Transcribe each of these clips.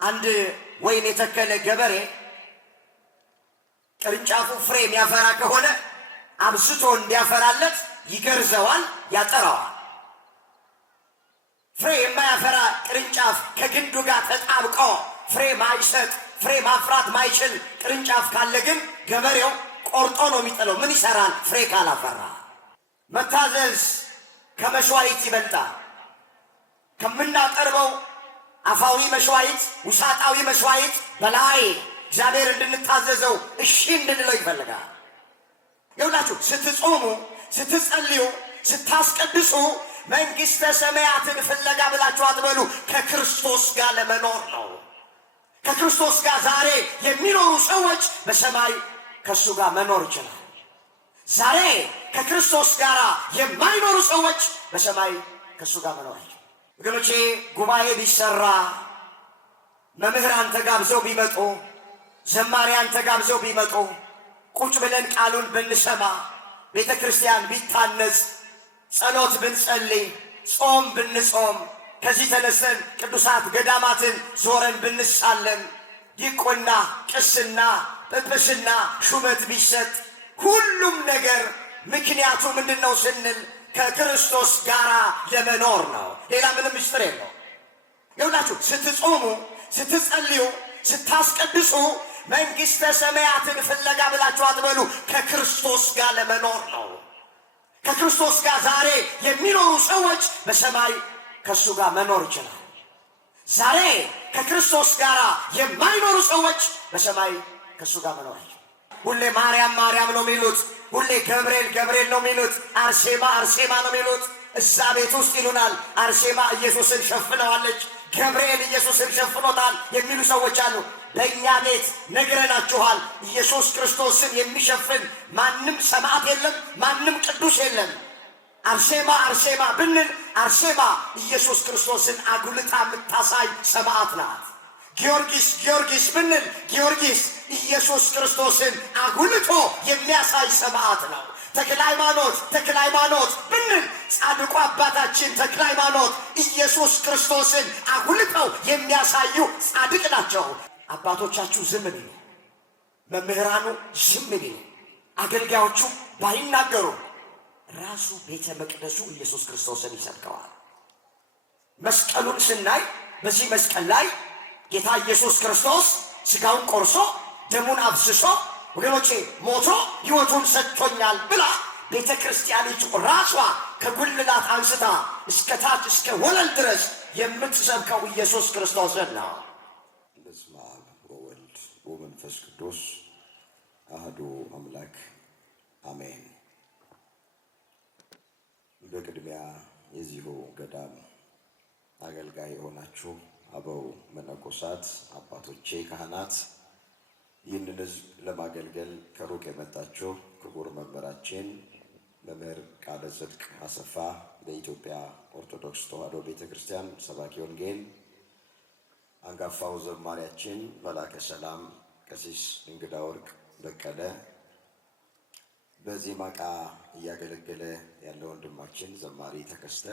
አንድ ወይን የተከለ ገበሬ ቅርንጫፉ ፍሬ የሚያፈራ ከሆነ አብዝቶ እንዲያፈራለት ይገርዘዋል፣ ያጠራዋል። ፍሬ የማያፈራ ቅርንጫፍ ከግንዱ ጋር ተጣብቆ ፍሬ ማይሰጥ ፍሬ ማፍራት ማይችል ቅርንጫፍ ካለ ግን ገበሬው ቆርጦ ነው የሚጥለው። ምን ይሰራል? ፍሬ ካላፈራ። መታዘዝ ከመሥዋዕት ይበልጣል። ከምናቀርበው አፋዊ መሥዋዕት፣ ውሳጣዊ መሥዋዕት በላይ እግዚአብሔር እንድንታዘዘው እሺ እንድንለው ይፈልጋል። ይኸውላችሁ ስትጾሙ፣ ስትጸልዩ፣ ስታስቀድሱ መንግሥተ ሰማያትን ፍለጋ ብላችሁ አትበሉ። ከክርስቶስ ጋር ለመኖር ነው። ከክርስቶስ ጋር ዛሬ የሚኖሩ ሰዎች በሰማይ ከእሱ ጋር መኖር ይችላል። ዛሬ ከክርስቶስ ጋር የማይኖሩ ሰዎች በሰማይ ከእሱ ጋር መኖር አይችላል። ወገኖቼ ጉባኤ ቢሰራ፣ መምህራን ተጋብዘው ቢመጡ፣ ዘማሪያን ተጋብዘው ቢመጡ፣ ቁጭ ብለን ቃሉን ብንሰማ፣ ቤተ ክርስቲያን ቢታነጽ፣ ጸሎት ብንጸልይ፣ ጾም ብንጾም፣ ከዚህ ተነስተን ቅዱሳት ገዳማትን ዞረን ብንሳለም፣ ዲቁና፣ ቅስና፣ ጵጵስና ሹመት ቢሰጥ፣ ሁሉም ነገር ምክንያቱ ምንድነው ስንል ከክርስቶስ ጋር ለመኖር ነው። ሌላ ምንም ምስጢር የለው። ይኸውላችሁ ስትጾሙ፣ ስትጸልዩ፣ ስታስቀድሱ መንግሥተ ሰማያትን ፍለጋ ብላችሁ አትበሉ። ከክርስቶስ ጋር ለመኖር ነው። ከክርስቶስ ጋር ዛሬ የሚኖሩ ሰዎች በሰማይ ከእሱ ጋር መኖር ይችላል። ዛሬ ከክርስቶስ ጋር የማይኖሩ ሰዎች በሰማይ ከእሱ ጋር መኖር አይችላል። ሁሌ ማርያም ማርያም ነው የሚሉት። ሁሌ ገብርኤል ገብርኤል ነው የሚሉት። አርሴማ አርሴማ ነው የሚሉት። እዛ ቤት ውስጥ ይሉናል አርሴማ ኢየሱስን ሸፍነዋለች፣ ገብርኤል ኢየሱስን ሸፍኖታል የሚሉ ሰዎች አሉ። በእኛ ቤት ነግረናችኋል። ኢየሱስ ክርስቶስን የሚሸፍን ማንም ሰማዕት የለም፣ ማንም ቅዱስ የለም። አርሴማ አርሴማ ብንል አርሴማ ኢየሱስ ክርስቶስን አጉልታ የምታሳይ ሰማዕት ናት። ጊዮርጊስ ጊዮርጊስ ብንል ጊዮርጊስ ኢየሱስ ክርስቶስን አጉልቶ የሚያሳይ ሰማዕት ነው። ተክለ ሃይማኖት ተክለ ሃይማኖት ብንል ጻድቁ አባታችን ተክለ ሃይማኖት ኢየሱስ ክርስቶስን አጉልተው የሚያሳዩ ጻድቅ ናቸው። አባቶቻችሁ ዝም ቢሉ፣ መምህራኑ ዝም ቢሉ፣ አገልጋዮቹ ባይናገሩ ራሱ ቤተ መቅደሱ ኢየሱስ ክርስቶስን ይሰብከዋል። መስቀሉን ስናይ በዚህ መስቀል ላይ ጌታ ኢየሱስ ክርስቶስ ሥጋውን ቆርሶ ደሙን አፍስሶ ወገኖቼ ሞቶ ሕይወቱን ሰጥቶኛል ብላ ቤተ ክርስቲያኒቱ ራሷ ከጉልላት አንስታ እስከ ታች እስከ ወለል ድረስ የምትሰብከው ኢየሱስ ክርስቶስን ነው። በስመ አብ ወወልድ ወመንፈስ ቅዱስ አሐዱ አምላክ አሜን። በቅድሚያ የዚሁ ገዳም አገልጋይ የሆናችሁ አበው መነኮሳት፣ አባቶቼ ካህናት፣ ይህንን ሕዝብ ለማገልገል ከሩቅ የመጣችሁ ክቡር መምህራችን መምህር ቃለ ጽድቅ አሰፋ፣ በኢትዮጵያ ኦርቶዶክስ ተዋሕዶ ቤተ ክርስቲያን ሰባኪ ወንጌል፣ አንጋፋው ዘማሪያችን መላከ ሰላም ቀሲስ እንግዳ ወርቅ በቀለ፣ በዚህ ማቃ እያገለገለ ያለ ወንድማችን ዘማሪ ተከስተ፣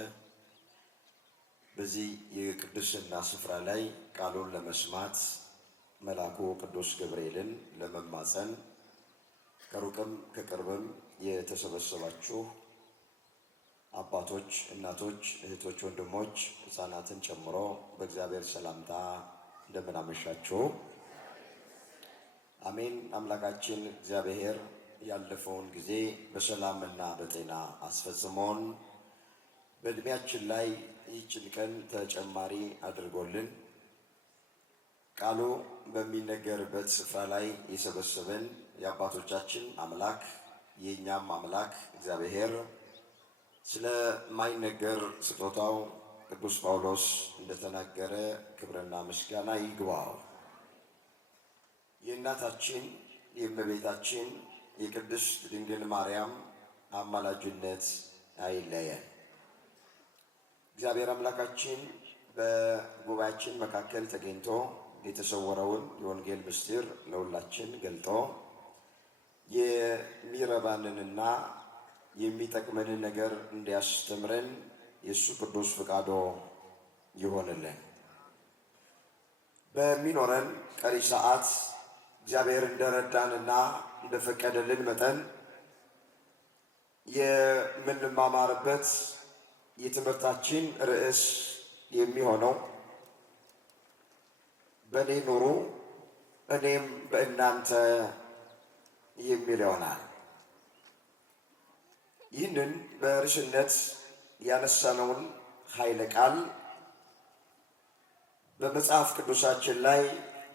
በዚህ የቅድስና ስፍራ ላይ ቃሉን ለመስማት መልአኩ ቅዱስ ገብርኤልን ለመማፀን ከሩቅም ከቅርብም የተሰበሰባችሁ አባቶች፣ እናቶች፣ እህቶች፣ ወንድሞች፣ ሕፃናትን ጨምሮ በእግዚአብሔር ሰላምታ እንደምን አመሻችሁ። አሜን። አምላካችን እግዚአብሔር ያለፈውን ጊዜ በሰላምና በጤና አስፈጽሞን በዕድሜያችን ላይ ይህችን ቀን ተጨማሪ አድርጎልን ቃሉ በሚነገርበት ስፍራ ላይ የሰበሰበን የአባቶቻችን አምላክ የእኛም አምላክ እግዚአብሔር ስለማይነገር ስጦታው ቅዱስ ጳውሎስ እንደተናገረ ክብርና ምስጋና ይግባው። የእናታችን የእመቤታችን የቅድስት ድንግል ማርያም አማላጅነት አይለየን። እግዚአብሔር አምላካችን በጉባኤያችን መካከል ተገኝቶ የተሰወረውን የወንጌል ምስጢር ለሁላችን ገልጦ የሚረባንንና የሚጠቅመንን ነገር እንዲያስተምረን የእሱ ቅዱስ ፈቃዶ ይሆንልን። በሚኖረን ቀሪ ሰዓት እግዚአብሔር እንደረዳንና እንደፈቀደልን መጠን የምንማማርበት የትምህርታችን ርዕስ የሚሆነው በእኔ ኑሩ እኔም በእናንተ የሚል ይሆናል። ይህንን በርዕስነት ያነሳነውን ኃይለ ቃል በመጽሐፍ ቅዱሳችን ላይ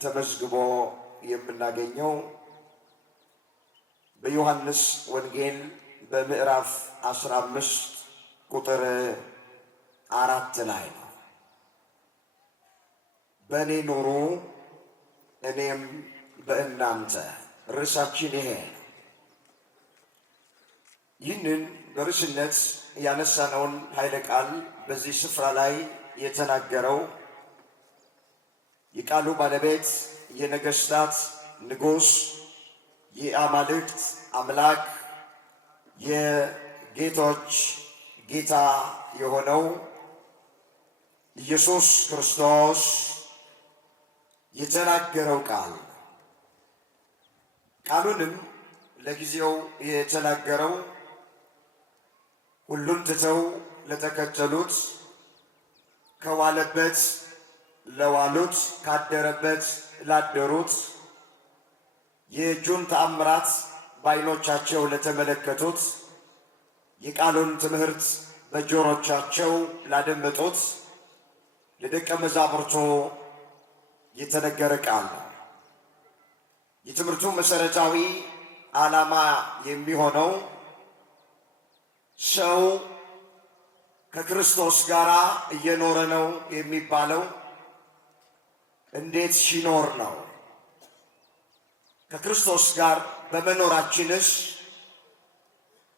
ተመዝግቦ የምናገኘው በዮሐንስ ወንጌል በምዕራፍ 15 ቁጥር 4 ላይ ነው። በእኔ ኑሩ እኔም በእናንተ ርዕሳችን ይሄ ነው። ይህንን በርዕስነት ያነሳነውን ኃይለ ቃል በዚህ ስፍራ ላይ የተናገረው የቃሉ ባለቤት የነገሥታት ንጉሥ የአማልክት አምላክ የጌቶች ጌታ የሆነው ኢየሱስ ክርስቶስ የተናገረው ቃል ቃሉንም ለጊዜው የተናገረው ሁሉን ትተው ለተከተሉት ከዋለበት ለዋሉት ካደረበት ላደሩት የእጁን ተአምራት በዓይኖቻቸው ለተመለከቱት የቃሉን ትምህርት በጆሮቻቸው ላደመጡት ለደቀ መዛሙርቱ የተነገረ ቃል ነው። የትምህርቱ መሰረታዊ ዓላማ የሚሆነው ሰው ከክርስቶስ ጋር እየኖረ ነው የሚባለው እንዴት ሲኖር ነው? ከክርስቶስ ጋር በመኖራችንስ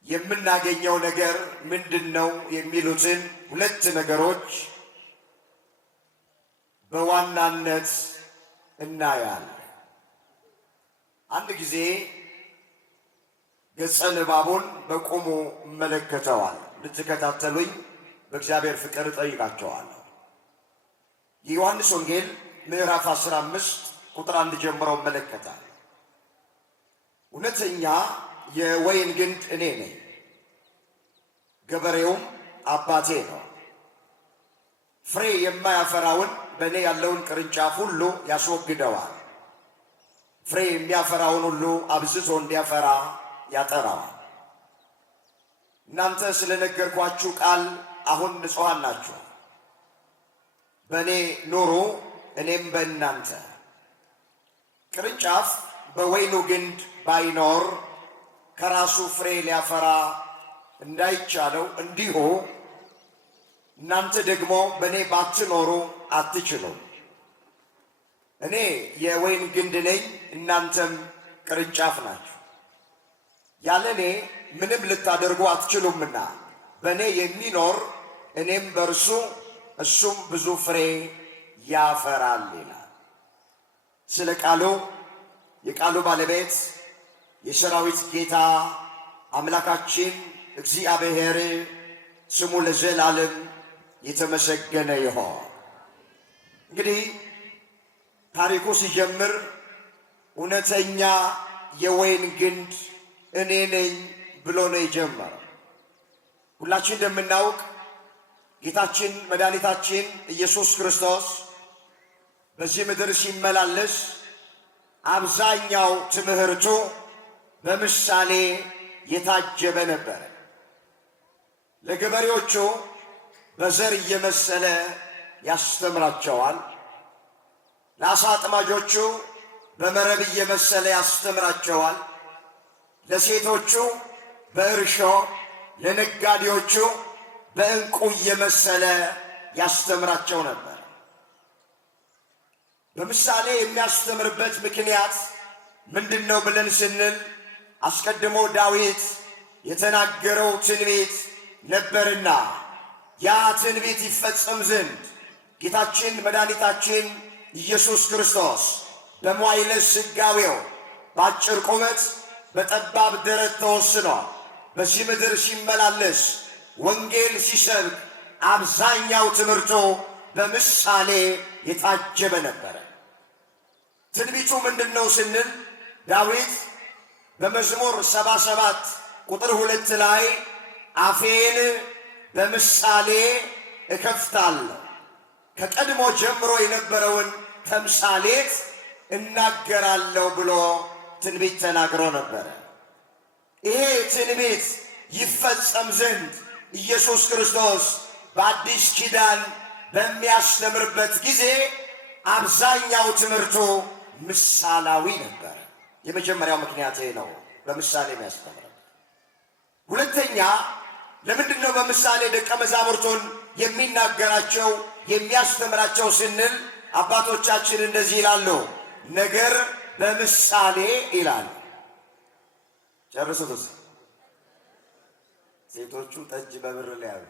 የምናገኘው ነገር ምንድን ነው? የሚሉትን ሁለት ነገሮች በዋናነት እናያለን። አንድ ጊዜ ገጸ ንባቡን በቁሙ እመለከተዋል። ልትከታተሉኝ በእግዚአብሔር ፍቅር እጠይቃቸዋለሁ። የዮሐንስ ወንጌል ምዕራፍ 15 ቁጥር 1 ጀምሮ እመለከታል። እውነተኛ የወይን ግንድ እኔ ነኝ፣ ገበሬውም አባቴ ነው። ፍሬ የማያፈራውን በእኔ ያለውን ቅርንጫፍ ሁሉ ያስወግደዋል፣ ፍሬ የሚያፈራውን ሁሉ አብዝቶ እንዲያፈራ ያጠራዋል። እናንተ ስለነገርኳችሁ ቃል አሁን ንጹሐን ናችሁ። በእኔ ኑሩ እኔም በእናንተ። ቅርንጫፍ በወይኑ ግንድ ባይኖር ከራሱ ፍሬ ሊያፈራ እንዳይቻለው እንዲሁ እናንተ ደግሞ በእኔ ባትኖሩ አትችሉም። እኔ የወይን ግንድ ነኝ፣ እናንተም ቅርንጫፍ ናችሁ። ያለ እኔ ምንም ልታደርጉ አትችሉምና በእኔ የሚኖር እኔም በእርሱ እሱም ብዙ ፍሬ ያፈራል ይላል። ስለ ቃሉ የቃሉ ባለቤት የሰራዊት ጌታ አምላካችን እግዚአብሔር ስሙ ለዘላለም የተመሰገነ ይሆን። እንግዲህ ታሪኩ ሲጀምር እውነተኛ የወይን ግንድ እኔ ነኝ ብሎ ነው የጀመረው። ሁላችን እንደምናውቅ ጌታችን መድኃኒታችን ኢየሱስ ክርስቶስ በዚህ ምድር ሲመላለስ አብዛኛው ትምህርቱ በምሳሌ የታጀበ ነበረ። ለገበሬዎቹ በዘር እየመሰለ ያስተምራቸዋል። ለአሳ አጥማጆቹ በመረብ እየመሰለ ያስተምራቸዋል። ለሴቶቹ በእርሾ፣ ለነጋዴዎቹ በዕንቁ እየመሰለ ያስተምራቸው ነበር። በምሳሌ የሚያስተምርበት ምክንያት ምንድን ነው ብለን ስንል አስቀድሞ ዳዊት የተናገረው ትንቢት ነበርና ያ ትንቢት ይፈጸም ዘንድ ጌታችን መድኃኒታችን ኢየሱስ ክርስቶስ በመዋዕለ ሥጋዌው በአጭር ቁመት በጠባብ ደረት ተወስኖ በዚህ ምድር ሲመላለስ ወንጌል ሲሰብክ አብዛኛው ትምህርቱ በምሳሌ የታጀበ ነበረ። ትንቢቱ ምንድነው ስንል ዳዊት በመዝሙር 77 ቁጥር 2 ላይ አፌን በምሳሌ እከፍታለሁ፣ ከቀድሞ ጀምሮ የነበረውን ተምሳሌት እናገራለሁ ብሎ ትንቢት ተናግሮ ነበረ። ይሄ ትንቢት ይፈጸም ዘንድ ኢየሱስ ክርስቶስ በአዲስ ኪዳን በሚያስተምርበት ጊዜ አብዛኛው ትምህርቱ ምሳሌያዊ ነበር። የመጀመሪያው ምክንያት ይሄ ነው፣ በምሳሌ የሚያስተምረው። ሁለተኛ ለምንድን ነው በምሳሌ ደቀ መዛሙርቱን የሚናገራቸው የሚያስተምራቸው ስንል አባቶቻችን እንደዚህ ይላሉ፣ ነገር በምሳሌ ይላሉ። ጨርሱት። ሴቶቹ ጠጅ በብርሌ ያሉ፣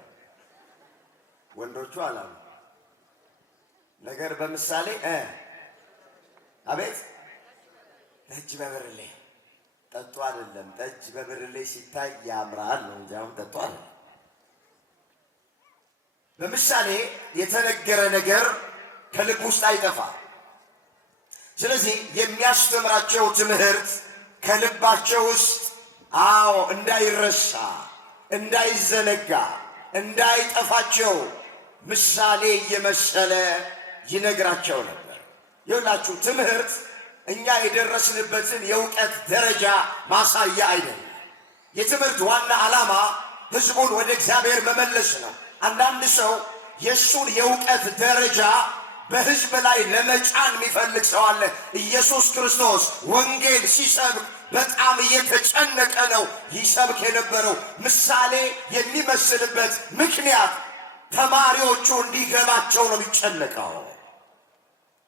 ወንዶቹ አላሉ። ነገር በምሳሌ አቤት ጠጅ በብርሌ ጠጡ አይደለም። ጠጅ በብርሌ ሲታይ ያምራል ነው እንጂ አሁን ጠጡ አይደለም። በምሳሌ የተነገረ ነገር ከልብ ውስጥ አይጠፋም። ስለዚህ የሚያስተምራቸው ትምህርት ከልባቸው ውስጥ እንዳይረሳ፣ እንዳይዘነጋ፣ እንዳይጠፋቸው ምሳሌ እየመሰለ ይነግራቸው ነበር። ይኸውላችሁ ትምህርት እኛ የደረስንበትን የእውቀት ደረጃ ማሳያ አይደለም። የትምህርት ዋና ዓላማ ሕዝቡን ወደ እግዚአብሔር መመለስ ነው። አንዳንድ ሰው የእሱን የእውቀት ደረጃ በሕዝብ ላይ ለመጫን የሚፈልግ ሰው አለ። ኢየሱስ ክርስቶስ ወንጌል ሲሰብክ በጣም እየተጨነቀ ነው ይሰብክ የነበረው። ምሳሌ የሚመስልበት ምክንያት ተማሪዎቹ እንዲገባቸው ነው የሚጨነቀው።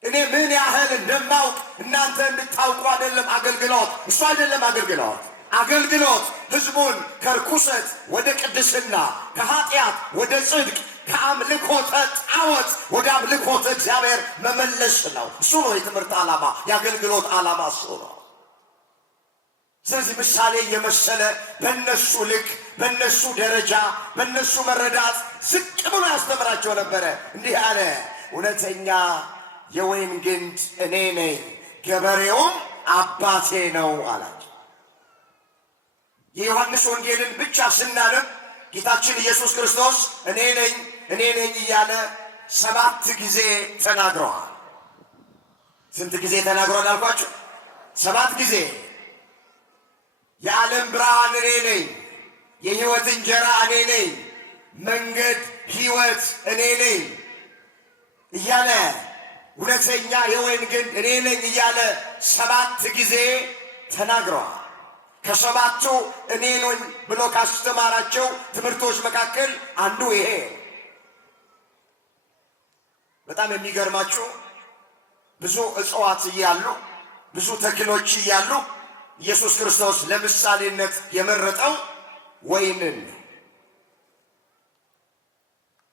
እኔ ምን ያህል እንደማውቅ እናንተ እንድታውቁ አይደለም አገልግሎት። እሱ አይደለም አገልግሎት። አገልግሎት ሕዝቡን ከርኩሰት ወደ ቅድስና፣ ከኃጢአት ወደ ጽድቅ፣ ከአምልኮተ ጣዖት ወደ አምልኮተ እግዚአብሔር መመለስ ነው። እሱ ነው የትምህርት ዓላማ፣ የአገልግሎት ዓላማ እሱ ነው። ስለዚህ ምሳሌ የመሰለ በእነሱ ልክ፣ በእነሱ ደረጃ፣ በእነሱ መረዳት ዝቅ ብሎ ያስተምራቸው ነበረ። እንዲህ አለ፣ እውነተኛ የወይን ግንድ እኔ ነኝ፣ ገበሬውም አባቴ ነው አላቸው። የዮሐንስ ወንጌልን ብቻ ስናነብ ጌታችን ኢየሱስ ክርስቶስ እኔ ነኝ እያለ 7 ጊዜ ተናግረዋል። ስንት ጊዜ ተናግሯል አልኳችሁ? 7 ጊዜ። የዓለም ብርሃን እኔ ነኝ፣ የሕይወት እንጀራ እኔ ነኝ፣ መንገድ ሕይወት እኔ ነኝ እያለ እውነተኛ የወይን ግንድ እኔ ነኝ እያለ 7 ጊዜ ተናግረዋል። ከ7ቱ እኔ ነኝ ብሎ ካስተማራቸው ትምህርቶች መካከል አንዱ ይሄ። በጣም የሚገርማችሁ ብዙ እጽዋት እያሉ ብዙ ተክሎች እያሉ ኢየሱስ ክርስቶስ ለምሳሌነት የመረጠው ወይንን ነው።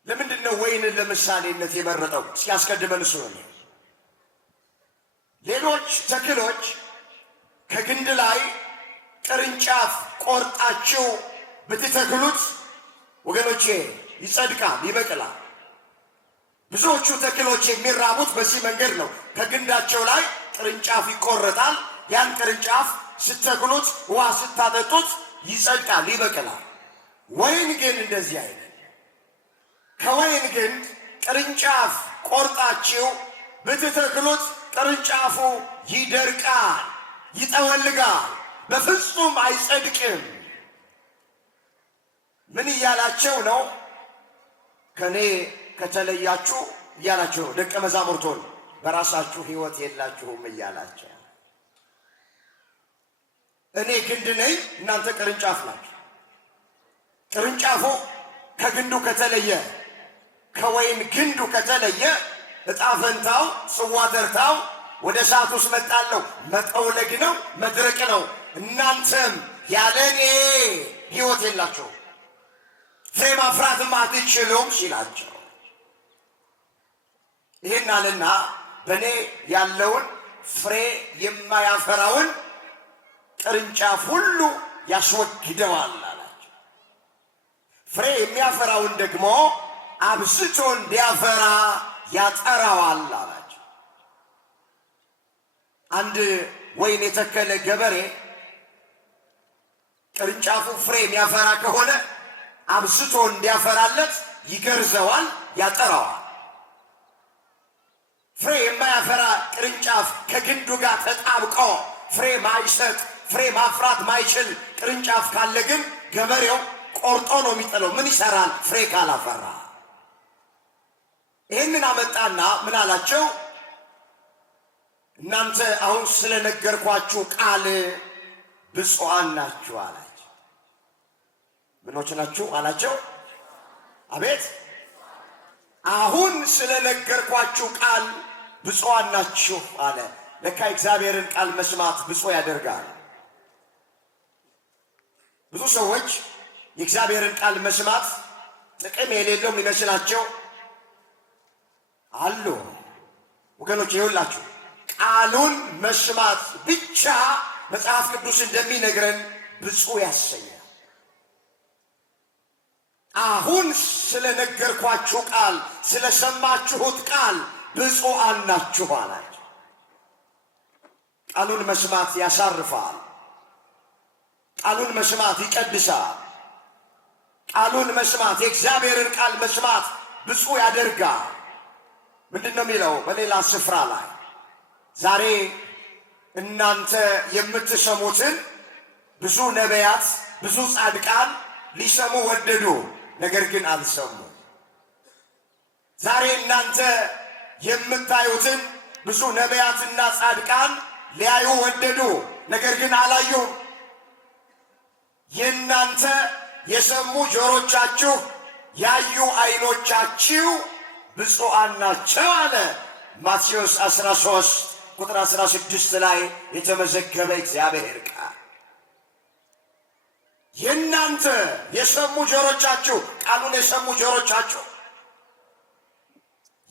ለምንድን ነው ወይንን ለምሳሌነት የመረጠው? እስኪ አስቀድመን እሱ ነው። ሌሎች ተክሎች ከግንድ ላይ ቅርንጫፍ ቆርጣችሁ ብትተክሉት ወገኖቼ ይጸድቃል፣ ይበቅላል። ብዙዎቹ ተክሎች የሚራቡት በዚህ መንገድ ነው። ከግንዳቸው ላይ ቅርንጫፍ ይቆረጣል። ያን ቅርንጫፍ ስተክሉት፣ ውሃ ስታጠጡት ይጸድቃል፣ ይበቅላል። ወይን ግን እንደዚህ አይነት ከወይን ግንድ ቅርንጫፍ ቆርጣችሁ ብትተክሉት ቅርንጫፉ ይደርቃል፣ ይጠወልጋል፣ በፍጹም አይጸድቅም። ምን እያላቸው ነው? ከኔ ከተለያችሁ እያላቸው ነው። ደቀ መዛሙርቱን በራሳችሁ ሕይወት የላችሁም እያላቸው፣ እኔ ግንድ ነኝ፣ እናንተ ቅርንጫፍ ናችሁ። ቅርንጫፉ ከግንዱ ከተለየ፣ ከወይን ግንዱ ከተለየ ዕጣ ፈንታው፣ ጽዋ ተርታው ወደ እሳት ውስጥ መጣለው መጠውለግ ነው፣ መድረቅ ነው። እናንተም ያለ እኔ ሕይወት የላቸው፣ ፍሬ ማፍራትም አትችሉም ሲላቸው ይህን አለና በእኔ ያለውን ፍሬ የማያፈራውን ቅርንጫፍ ሁሉ ያስወግደዋል አላቸው። ፍሬ የሚያፈራውን ደግሞ አብዝቶ እንዲያፈራ ያጠራዋል አላቸው። አንድ ወይን የተከለ ገበሬ ቅርንጫፉ ፍሬ የሚያፈራ ከሆነ አብዝቶ እንዲያፈራለት ይገርዘዋል፣ ያጠራዋል። ፍሬ የማያፈራ ቅርንጫፍ ከግንዱ ጋር ተጣብቆ ፍሬ ማይሰጥ ፍሬ ማፍራት ማይችል ቅርንጫፍ ካለ ግን ገበሬው ቆርጦ ነው የሚጥለው። ምን ይሰራል? ፍሬ ካላፈራ። ይህንን አመጣና ምን አላቸው? እናንተ አሁን ስለነገርኳችሁ ቃል ብፁዓን ናችሁ አላቸው። ምኖች ናችሁ አላቸው? አቤት! አሁን ስለነገርኳችሁ ቃል ብፁዓን ናችሁ አለ። ለካ እግዚአብሔርን ቃል መስማት ብፁዕ ያደርጋል። ብዙ ሰዎች የእግዚአብሔርን ቃል መስማት ጥቅም የሌለው የሚመስላቸው አሉ። ወገኖች ይኸውላችሁ ቃሉን መስማት ብቻ መጽሐፍ ቅዱስ እንደሚነግረን ብፁዕ ያሰኛል። አሁን ስለነገርኳችሁ ቃል ስለሰማችሁት ቃል ብፁዓን ናችሁ አላቸው። ቃሉን መስማት ያሳርፋል። ቃሉን መስማት ይቀድሳል። ቃሉን መስማት የእግዚአብሔርን ቃል መስማት ብፁዕ ያደርጋል። ምንድን ነው የሚለው በሌላ ስፍራ ላይ? ዛሬ እናንተ የምትሰሙትን ብዙ ነቢያት ብዙ ጻድቃን ሊሰሙ ወደዱ፣ ነገር ግን አልሰሙ። ዛሬ እናንተ የምታዩትን ብዙ ነቢያትና ጻድቃን ሊያዩ ወደዱ፣ ነገር ግን አላዩም። የእናንተ የሰሙ ጆሮቻችሁ ያዩ ዓይኖቻችሁ ብፁዓን ናቸው አለ። ማቴዎስ 13 ቁጥር 16 ላይ የተመዘገበ እግዚአብሔር ቃል። የእናንተ የሰሙ ጆሮቻችሁ ቃሉን የሰሙ ጆሮቻችሁ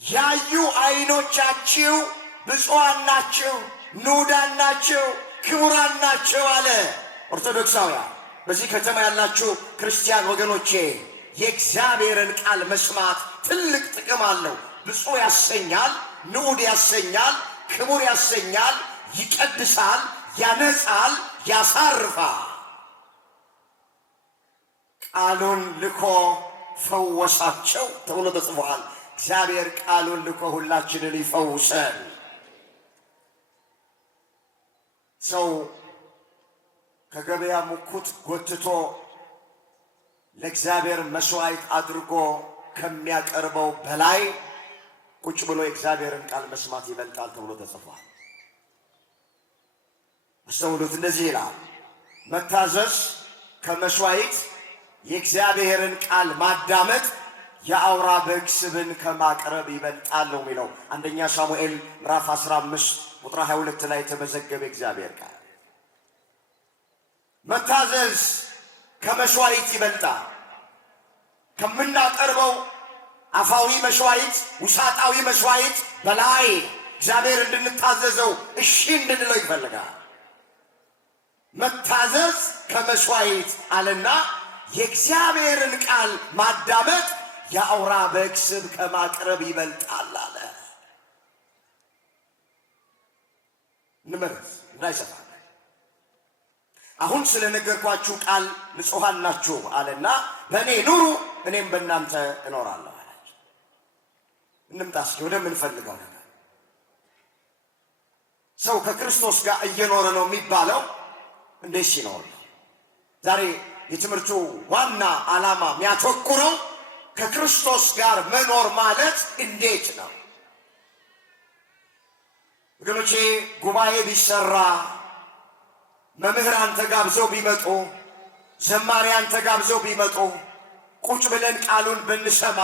ያዩ ዓይኖቻችሁ ብፁዓን ናቸው፣ ንዑዳን ናቸው፣ ክቡራን ናቸው አለ። ኦርቶዶክሳውያን በዚህ ከተማ ያላችሁ ክርስቲያን ወገኖቼ የእግዚአብሔርን ቃል መስማት ትልቅ ጥቅም አለው። ብፁዕ ያሰኛል፣ ንዑድ ያሰኛል፣ ክቡር ያሰኛል፣ ይቀድሳል፣ ያነጻል፣ ያሳርፋል። ቃሉን ልኮ ፈወሳቸው ተብሎ ተጽፏል። እግዚአብሔር ቃሉን ልኮ ሁላችንን ይፈውሰን። ሰው ከገበያ ሙኩት ጎትቶ ለእግዚአብሔር መስዋዕት አድርጎ ከሚያቀርበው በላይ ቁጭ ብሎ የእግዚአብሔርን ቃል መስማት ይበልጣል ተብሎ ተጽፏል። አስተውሉት። እንደዚህ ይላል፣ መታዘዝ ከመስዋዕት የእግዚአብሔርን ቃል ማዳመጥ የአውራ በግ ስብን ከማቅረብ ይበልጣል ነው የሚለው አንደኛ ሳሙኤል ምዕራፍ 15 ቁጥር 22 ላይ የተመዘገበ እግዚአብሔር ቃል። መታዘዝ ከመስዋዕት ይበልጣል። ከምናቀርበው አፋዊ መስዋዕት ውሳጣዊ መስዋዕት በላይ እግዚአብሔር እንድንታዘዘው እሺ እንድንለው ይፈልጋል። መታዘዝ ከመስዋዕት አለና የእግዚአብሔርን ቃል ማዳመጥ የአውራ በግ ስብ ከማቅረብ ይበልጣል አለ። እንመለስ እንዳይሰፋ አሁን ስለነገርኳችሁ ቃል ንጹሐን ናችሁ አለና በእኔ ኑሩ እኔም በእናንተ እኖራለሁ አላቸው። እንምጣ እስኪ ወደምንፈልገው ነገር። ሰው ከክርስቶስ ጋር እየኖረ ነው የሚባለው እንዴት ሲኖር ነው? ዛሬ የትምህርቱ ዋና ዓላማ የሚያተኩረው ከክርስቶስ ጋር መኖር ማለት እንዴት ነው? ወገኖቼ ጉባኤ ቢሰራ መምህራን ተጋብዘው ቢመጡ ዘማሪያን ተጋብዘው ቢመጡ ቁጭ ብለን ቃሉን ብንሰማ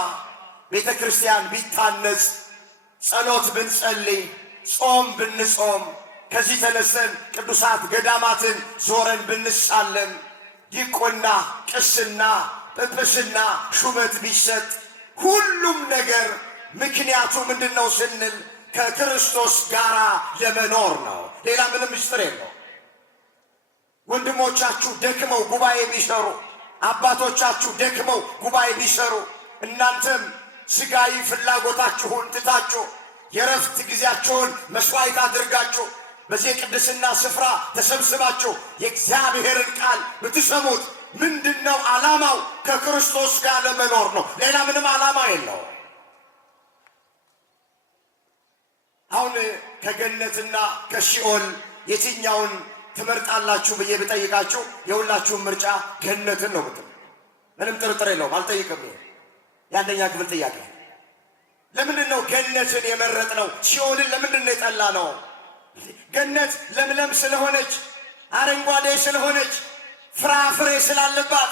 ቤተ ክርስቲያን ቢታነጽ ጸሎት ብንጸልይ ጾም ብንጾም ከዚህ ተነስተን ቅዱሳት ገዳማትን ዞረን ብንሳለም ዲቁና፣ ቅስና፣ ጵጵስና ሹመት ቢሰጥ ሁሉም ነገር ምክንያቱ ምንድን ነው ስንል ከክርስቶስ ጋር ለመኖር ነው። ሌላ ምንም ምስጢር የለው። ወንድሞቻችሁ ደክመው ጉባኤ ቢሰሩ፣ አባቶቻችሁ ደክመው ጉባኤ ቢሰሩ፣ እናንተም ስጋዊ ፍላጎታችሁን ትታችሁ የረፍት ጊዜያችሁን መስዋዕት አድርጋችሁ በዚህ የቅድስና ስፍራ ተሰብስባችሁ የእግዚአብሔርን ቃል ብትሰሙት ምንድነው ዓላማው? ከክርስቶስ ጋር ለመኖር ነው። ሌላ ምንም ዓላማ የለው። አሁን ከገነትና ከሲኦል የትኛውን ትመርጣላችሁ ብዬ ብጠይቃችሁ የሁላችሁም ምርጫ ገነትን ነው ብትሉ ምንም ጥርጥር የለውም። አልጠይቅም። የአንደኛ ክፍል ጥያቄ። ለምንድን ነው ገነትን የመረጥነው? ሲኦልን ለምንድን ነው የጠላ ነው? ገነት ለምለም ስለሆነች፣ አረንጓዴ ስለሆነች፣ ፍራፍሬ ስላለባት፣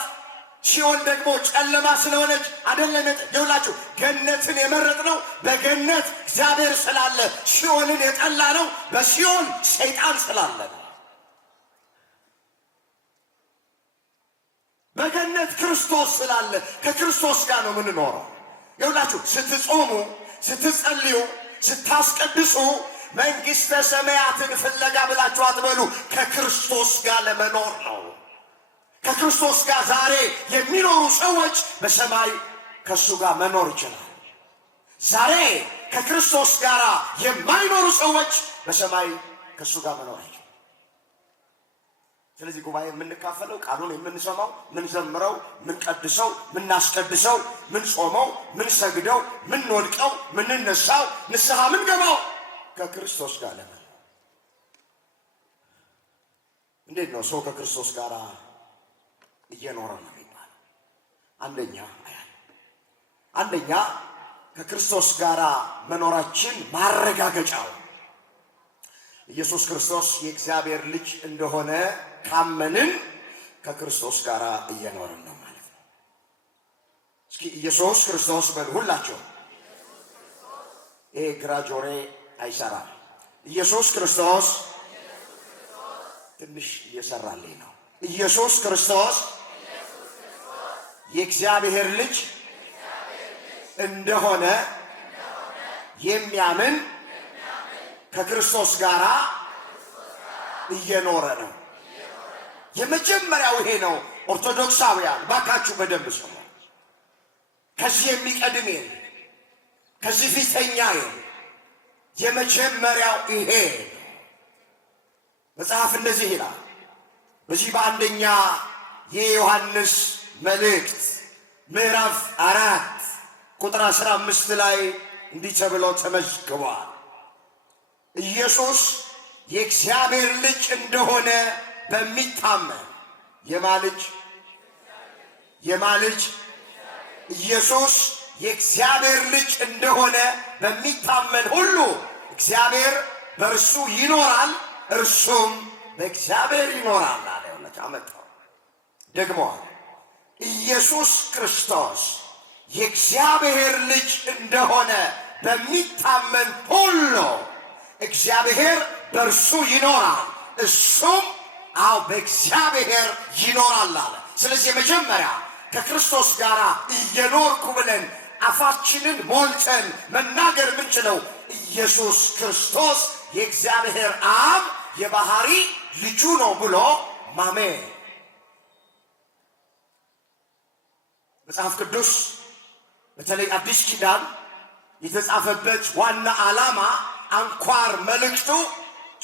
ሲኦል ደግሞ ጨለማ ስለሆነች አይደለም። ይኸውላችሁ ገነትን የመረጥነው በገነት እግዚአብሔር ስላለ፣ ሲኦልን የጠላ ነው በሲኦል ሰይጣን ስላለ ነው። በገነት ክርስቶስ ስላለ ከክርስቶስ ጋር ነው የምንኖረው። ይኸውላችሁ ስትጾሙ፣ ስትጸልዩ፣ ስታስቀድሱ መንግሥተ ሰማያትን ፍለጋ ብላችሁ አትበሉ። ከክርስቶስ ጋር ለመኖር ነው። ከክርስቶስ ጋር ዛሬ የሚኖሩ ሰዎች በሰማይ ከእሱ ጋር መኖር ይችላል። ዛሬ ከክርስቶስ ጋር የማይኖሩ ሰዎች በሰማይ ከእሱ ጋር መኖር አይችላል። ስለዚህ ጉባኤ የምንካፈለው፣ ቃሉን የምንሰማው፣ ምንዘምረው፣ ምንቀድሰው፣ ምናስቀድሰው፣ ምንጾመው፣ ምንሰግደው፣ ምንወድቀው፣ ምንነሳው፣ ንስሐ ምንገባው ከክርስቶስ ጋር ለመኖር። እንዴት ነው ሰው ከክርስቶስ ጋር እየኖረ ነው የሚባለው? አንደኛ ከክርስቶስ ጋር መኖራችን ማረጋገጫው ኢየሱስ ክርስቶስ የእግዚአብሔር ልጅ እንደሆነ ካመንን ከክርስቶስ ጋር እየኖርን ነው ማለት ነው። እስኪ ኢየሱስ ክርስቶስ በሉ ሁላችሁ። ይሄ ግራ ጆሬ አይሰራም። ኢየሱስ ክርስቶስ ትንሽ እየሰራልኝ ነው። ኢየሱስ ክርስቶስ የእግዚአብሔር ልጅ እንደሆነ የሚያምን ከክርስቶስ ጋር እየኖረ ነው። የመጀመሪያው ይሄ ነው። ኦርቶዶክሳውያን ባካችሁ በደንብ ስሙ። ከዚህ የሚቀድም የለ፣ ከዚህ ፊተኛ የለ። የመጀመሪያው ይሄ መጽሐፍ እንደዚህ ይላል። በዚህ በአንደኛ የዮሐንስ መልእክት ምዕራፍ 4 ቁጥር 15 ላይ እንዲህ ተብሎ ተመዝግቧል። ኢየሱስ የእግዚአብሔር ልጅ እንደሆነ በሚታመን የማ ልጅ ኢየሱስ የእግዚአብሔር ልጅ እንደሆነ በሚታመን ሁሉ እግዚአብሔር በእርሱ ይኖራል፣ እርሱም በእግዚአብሔር ይኖራል አለ። አመጣው ደግሞ ኢየሱስ ክርስቶስ የእግዚአብሔር ልጅ እንደሆነ በሚታመን ሁሉ እግዚአብሔር በእርሱ ይኖራል፣ እሱም በእግዚአብሔር ይኖራል አለ። ስለዚህ የመጀመሪያ ከክርስቶስ ጋር እየኖርኩ ብለን አፋችንን ሞልተን መናገር የምንችለው ኢየሱስ ክርስቶስ የእግዚአብሔር አብ የባህሪ ልጁ ነው ብሎ ማመን። መጽሐፍ ቅዱስ በተለይ አዲስ ኪዳን የተጻፈበት ዋና ዓላማ አንኳር መልእክቱ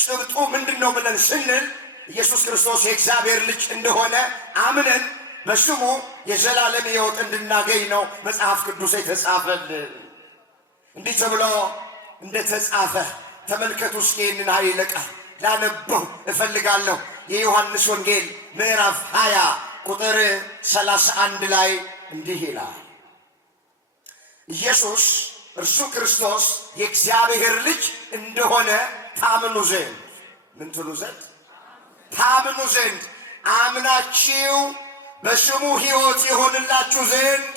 ጭብጡ ምንድን ነው ብለን ስንል ኢየሱስ ክርስቶስ የእግዚአብሔር ልጅ እንደሆነ አምነን በስሙ የዘላለም ሕይወት እንድናገኝ ነው መጽሐፍ ቅዱስ የተጻፈልን። እንዲህ ተብሎ እንደተጻፈ ተመልከቱ። እስኪ ይህንን ኃይለ ቃል ላነበው እፈልጋለሁ። የዮሐንስ ወንጌል ምዕራፍ 20 ቁጥር 31 ላይ እንዲህ ይላል። ኢየሱስ እርሱ ክርስቶስ የእግዚአብሔር ልጅ እንደሆነ ታምኑ ዘንድ ምን ትሉ ዘንድ? ታምኑ ዘንድ አምናችሁ በስሙ ሕይወት ይሆንላችሁ ዘንድ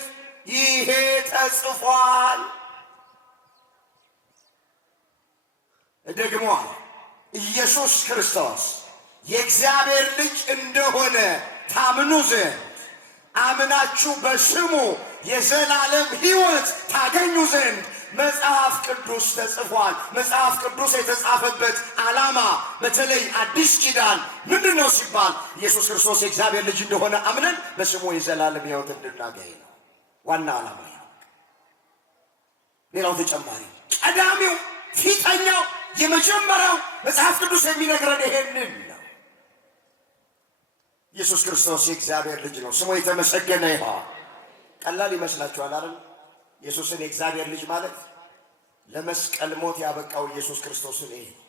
ይሄ ተጽፏል። ደግሞ ኢየሱስ ክርስቶስ የእግዚአብሔር ልጅ እንደሆነ ታምኑ ዘንድ አምናችሁ በስሙ የዘላለም ሕይወት ታገኙ ዘንድ መጽሐፍ ቅዱስ ተጽፏል። መጽሐፍ ቅዱስ የተጻፈበት ዓላማ በተለይ አዲስ ኪዳን ምንድን ነው ሲባል ኢየሱስ ክርስቶስ የእግዚአብሔር ልጅ እንደሆነ አምነን በስሙ የዘላለም ሕይወት እንድናገኝ ነው ዋና ዓላማ። ሌላው ተጨማሪ ቀዳሚው ፊተኛው የመጀመሪያው መጽሐፍ ቅዱስ የሚነግረን ይሄንን ነው። ኢየሱስ ክርስቶስ የእግዚአብሔር ልጅ ነው። ስሙ የተመሰገነ ይሁን። ቀላል ይመስላችኋል አይደል? ኢየሱስን የእግዚአብሔር ልጅ ማለት ለመስቀል ሞት ያበቃው ኢየሱስ ክርስቶስን ይሄ ነው።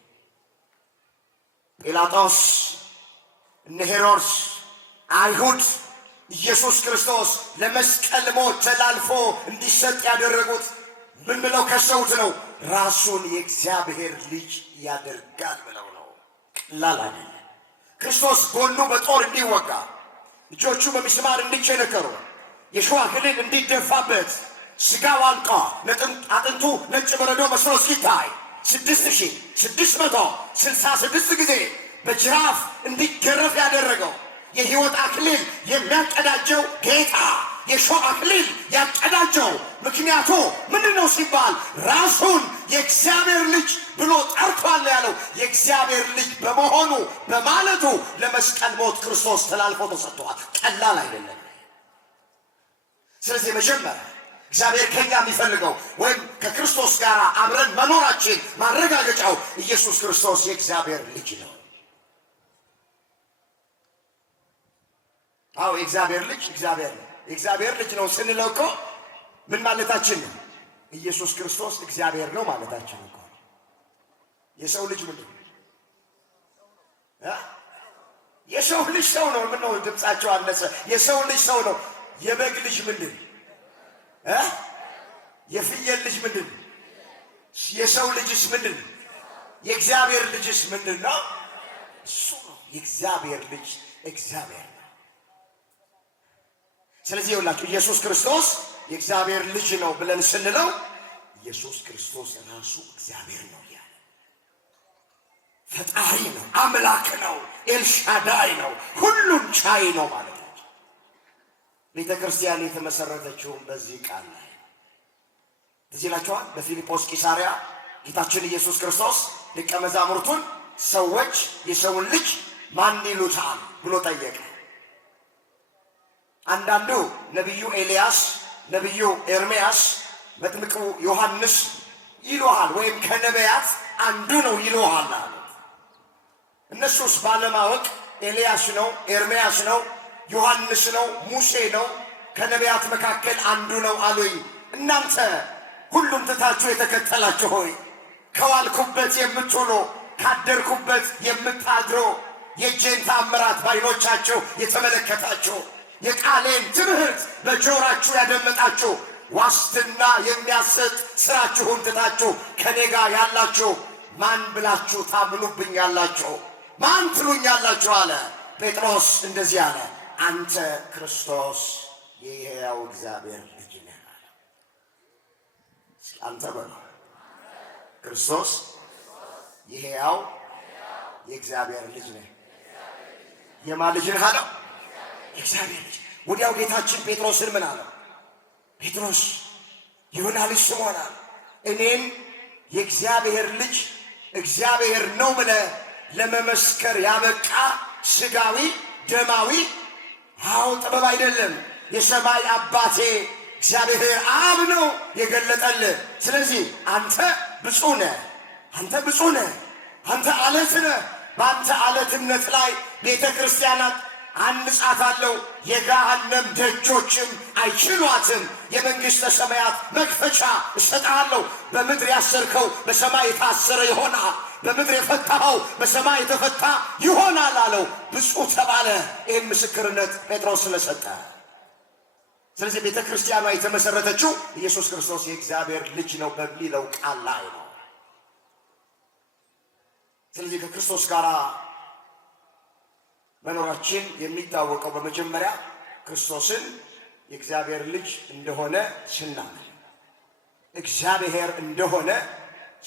ጲላጦስ፣ እነ ሄሮድስ፣ አይሁድ ኢየሱስ ክርስቶስ ለመስቀል ሞት ተላልፎ እንዲሰጥ ያደረጉት ምን ብለው ከሰውት ነው? ራሱን የእግዚአብሔር ልጅ ያደርጋል ብለው ነው። ቀላል አይደለም። ክርስቶስ ጎኑ በጦር እንዲወጋ፣ እጆቹ በሚስማር እንዲቸነከሩ፣ የሸዋ ክሊል እንዲደፋበት፣ ስጋው አልቆ አጥንቱ ነጭ በረዶ መስሎ እስኪታይ 6666 ጊዜ በጅራፍ እንዲገረፍ ያደረገው የሕይወት አክሊል የሚያቀዳጀው ጌታ የሾህ አክሊል ያቀዳጀው ምክንያቱ ምንድን ነው ሲባል ራሱን የእግዚአብሔር ልጅ ብሎ ጠርቷል ያለው የእግዚአብሔር ልጅ በመሆኑ በማለቱ ለመስቀል ሞት ክርስቶስ ተላልፎ ተሰጥቷል። ቀላል አይደለም። ስለዚህ መጀመሪያ እግዚአብሔር ከኛ የሚፈልገው ወይም ከክርስቶስ ጋር አብረን መኖራችን ማረጋገጫው ኢየሱስ ክርስቶስ የእግዚአብሔር ልጅ ነው። አዎ የእግዚአብሔር ልጅ እግዚአብሔር ነው። የእግዚአብሔር ልጅ ነው ስንለው እኮ ምን ማለታችን ነው? ኢየሱስ ክርስቶስ እግዚአብሔር ነው ማለታችን እኮ። የሰው ልጅ ምንድን ነው? የሰው ልጅ ሰው ነው። ምን ነው ድምጻቸው አነሰ? የሰው ልጅ ሰው ነው። የበግ ልጅ ምንድን ነው? የፍየል ልጅ ምንድን ነው? የሰው ልጅስ ምንድን ነው? የእግዚአብሔር ልጅስ ምንድን ነው? እሱ ነው የእግዚአብሔር ልጅ እግዚአብሔር ነው። ስለዚህ ይኸውላችሁ ኢየሱስ ክርስቶስ የእግዚአብሔር ልጅ ነው ብለን ስንለው ኢየሱስ ክርስቶስ ራሱ እግዚአብሔር ነው ያለ ፈጣሪ ነው፣ አምላክ ነው፣ ኤልሻዳይ ነው፣ ሁሉን ቻይ ነው ማለት ነው። ቤተ ክርስቲያን የተመሰረተችውን በዚህ ቃል ላይ ትዝ ይላችኋል። በፊልጶስ ቂሳርያ ጌታችን ኢየሱስ ክርስቶስ ደቀ መዛሙርቱን ሰዎች የሰውን ልጅ ማን ይሉታል ብሎ ጠየቀ። አንዳንዱ ነቢዩ ኤልያስ፣ ነቢዩ ኤርምያስ፣ መጥምቁ ዮሐንስ ይሉሃል ወይም ከነቢያት አንዱ ነው ይሉሃል አሉ። እነሱስ ባለማወቅ ኤልያስ ነው፣ ኤርምያስ ነው፣ ዮሐንስ ነው፣ ሙሴ ነው፣ ከነቢያት መካከል አንዱ ነው አሉኝ። እናንተ ሁሉም ትታችሁ የተከተላችሁ ሆይ ከዋልኩበት የምትውሉ ካደርኩበት የምታድሩ የእጄን ተአምራት በዓይኖቻችሁ የተመለከታችሁ የቃሌን ትምህርት በጆሮአችሁ ያደመጣችሁ ዋስትና የሚያሰጥ ስራችሁን ትታችሁ ከኔ ጋር ያላችሁ ማን ብላችሁ ታምኑብኛላችሁ? ማን ትሉኛላችሁ አለ። ጴጥሮስ እንደዚህ አለ፣ አንተ ክርስቶስ የሕያው እግዚአብሔር ልጅ ነህ አለ። አንተ በለው ክርስቶስ የሕያው የእግዚአብሔር ልጅ ነህ። የማን ልጅ ነህ አለው? የእግዚአብሔር ልጅ። ወዲያው ጌታችን ጴጥሮስን ምን አለው? ጴጥሮስ የዮና ልጅ ስምዖን አለ፣ እኔን የእግዚአብሔር ልጅ እግዚአብሔር ነው ብለህ ለመመስከር ያበቃ ስጋዊ ደማዊ ጥበብ አይደለም፣ የሰማይ አባቴ እግዚአብሔር አብ ነው የገለጠልህ። ስለዚህ አንተ ብፁዕ ነህ፣ አንተ ብፁዕ ነህ፣ አንተ አለት ነህ። በአንተ አለትነት ላይ ቤተ ክርስቲያናት አንጻታለሁ፣ የገሃነም ደጆችም አይችሏትም። የመንግሥተ ሰማያት መክፈቻ እሰጥሃለሁ። በምድር ያሰርከው በሰማይ የታሰረ ይሆናል፣ በምድር የፈታኸው በሰማይ የተፈታ ይሆናል አለው። ብፁዕ ተባለ። ይህን ምስክርነት ጴጥሮስ ስለሰጠ። ስለዚህ ቤተ ክርስቲያኗ የተመሰረተችው ኢየሱስ ክርስቶስ የእግዚአብሔር ልጅ ነው በሚለው ቃል ላይ ነው። ስለዚህ ከክርስቶስ ጋር መኖራችን የሚታወቀው በመጀመሪያ ክርስቶስን የእግዚአብሔር ልጅ እንደሆነ ስናምን፣ እግዚአብሔር እንደሆነ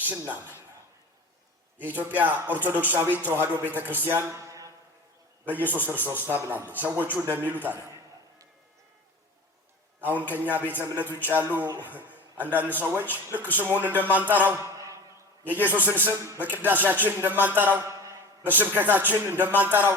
ስናምን። የኢትዮጵያ ኦርቶዶክሳዊት ተዋሕዶ ቤተ ክርስቲያን በኢየሱስ ክርስቶስ ታምናለች። ሰዎቹ እንደሚሉት አለ። አሁን ከኛ ቤተ እምነት ውጭ ያሉ አንዳንድ ሰዎች ልክ ስሙን እንደማንጠራው የኢየሱስን ስም በቅዳሴያችን እንደማንጠራው፣ በስብከታችን እንደማንጠራው፣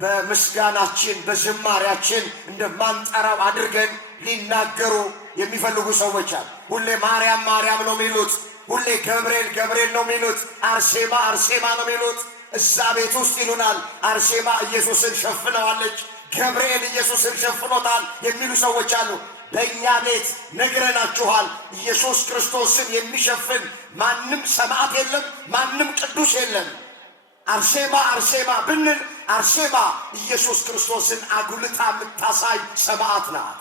በምስጋናችን በዝማሪያችን እንደማንጠራው አድርገን ሊናገሩ የሚፈልጉ ሰዎች አሉ። ሁሌ ማርያም ማርያም ነው የሚሉት። ሁሌ ገብርኤል ገብርኤል ነው የሚሉት፣ አርሴማ አርሴማ ነው የሚሉት። እዛ ቤት ውስጥ ይሉናል አርሴማ ኢየሱስን ሸፍነዋለች፣ ገብርኤል ኢየሱስን ሸፍኖታል የሚሉ ሰዎች አሉ። በእኛ ቤት ነግረናችኋል። ኢየሱስ ክርስቶስን የሚሸፍን ማንም ሰማዕት የለም፣ ማንም ቅዱስ የለም። አርሴማ አርሴማ ብንል አርሴማ ኢየሱስ ክርስቶስን አጉልታ የምታሳይ ሰማዕት ናት።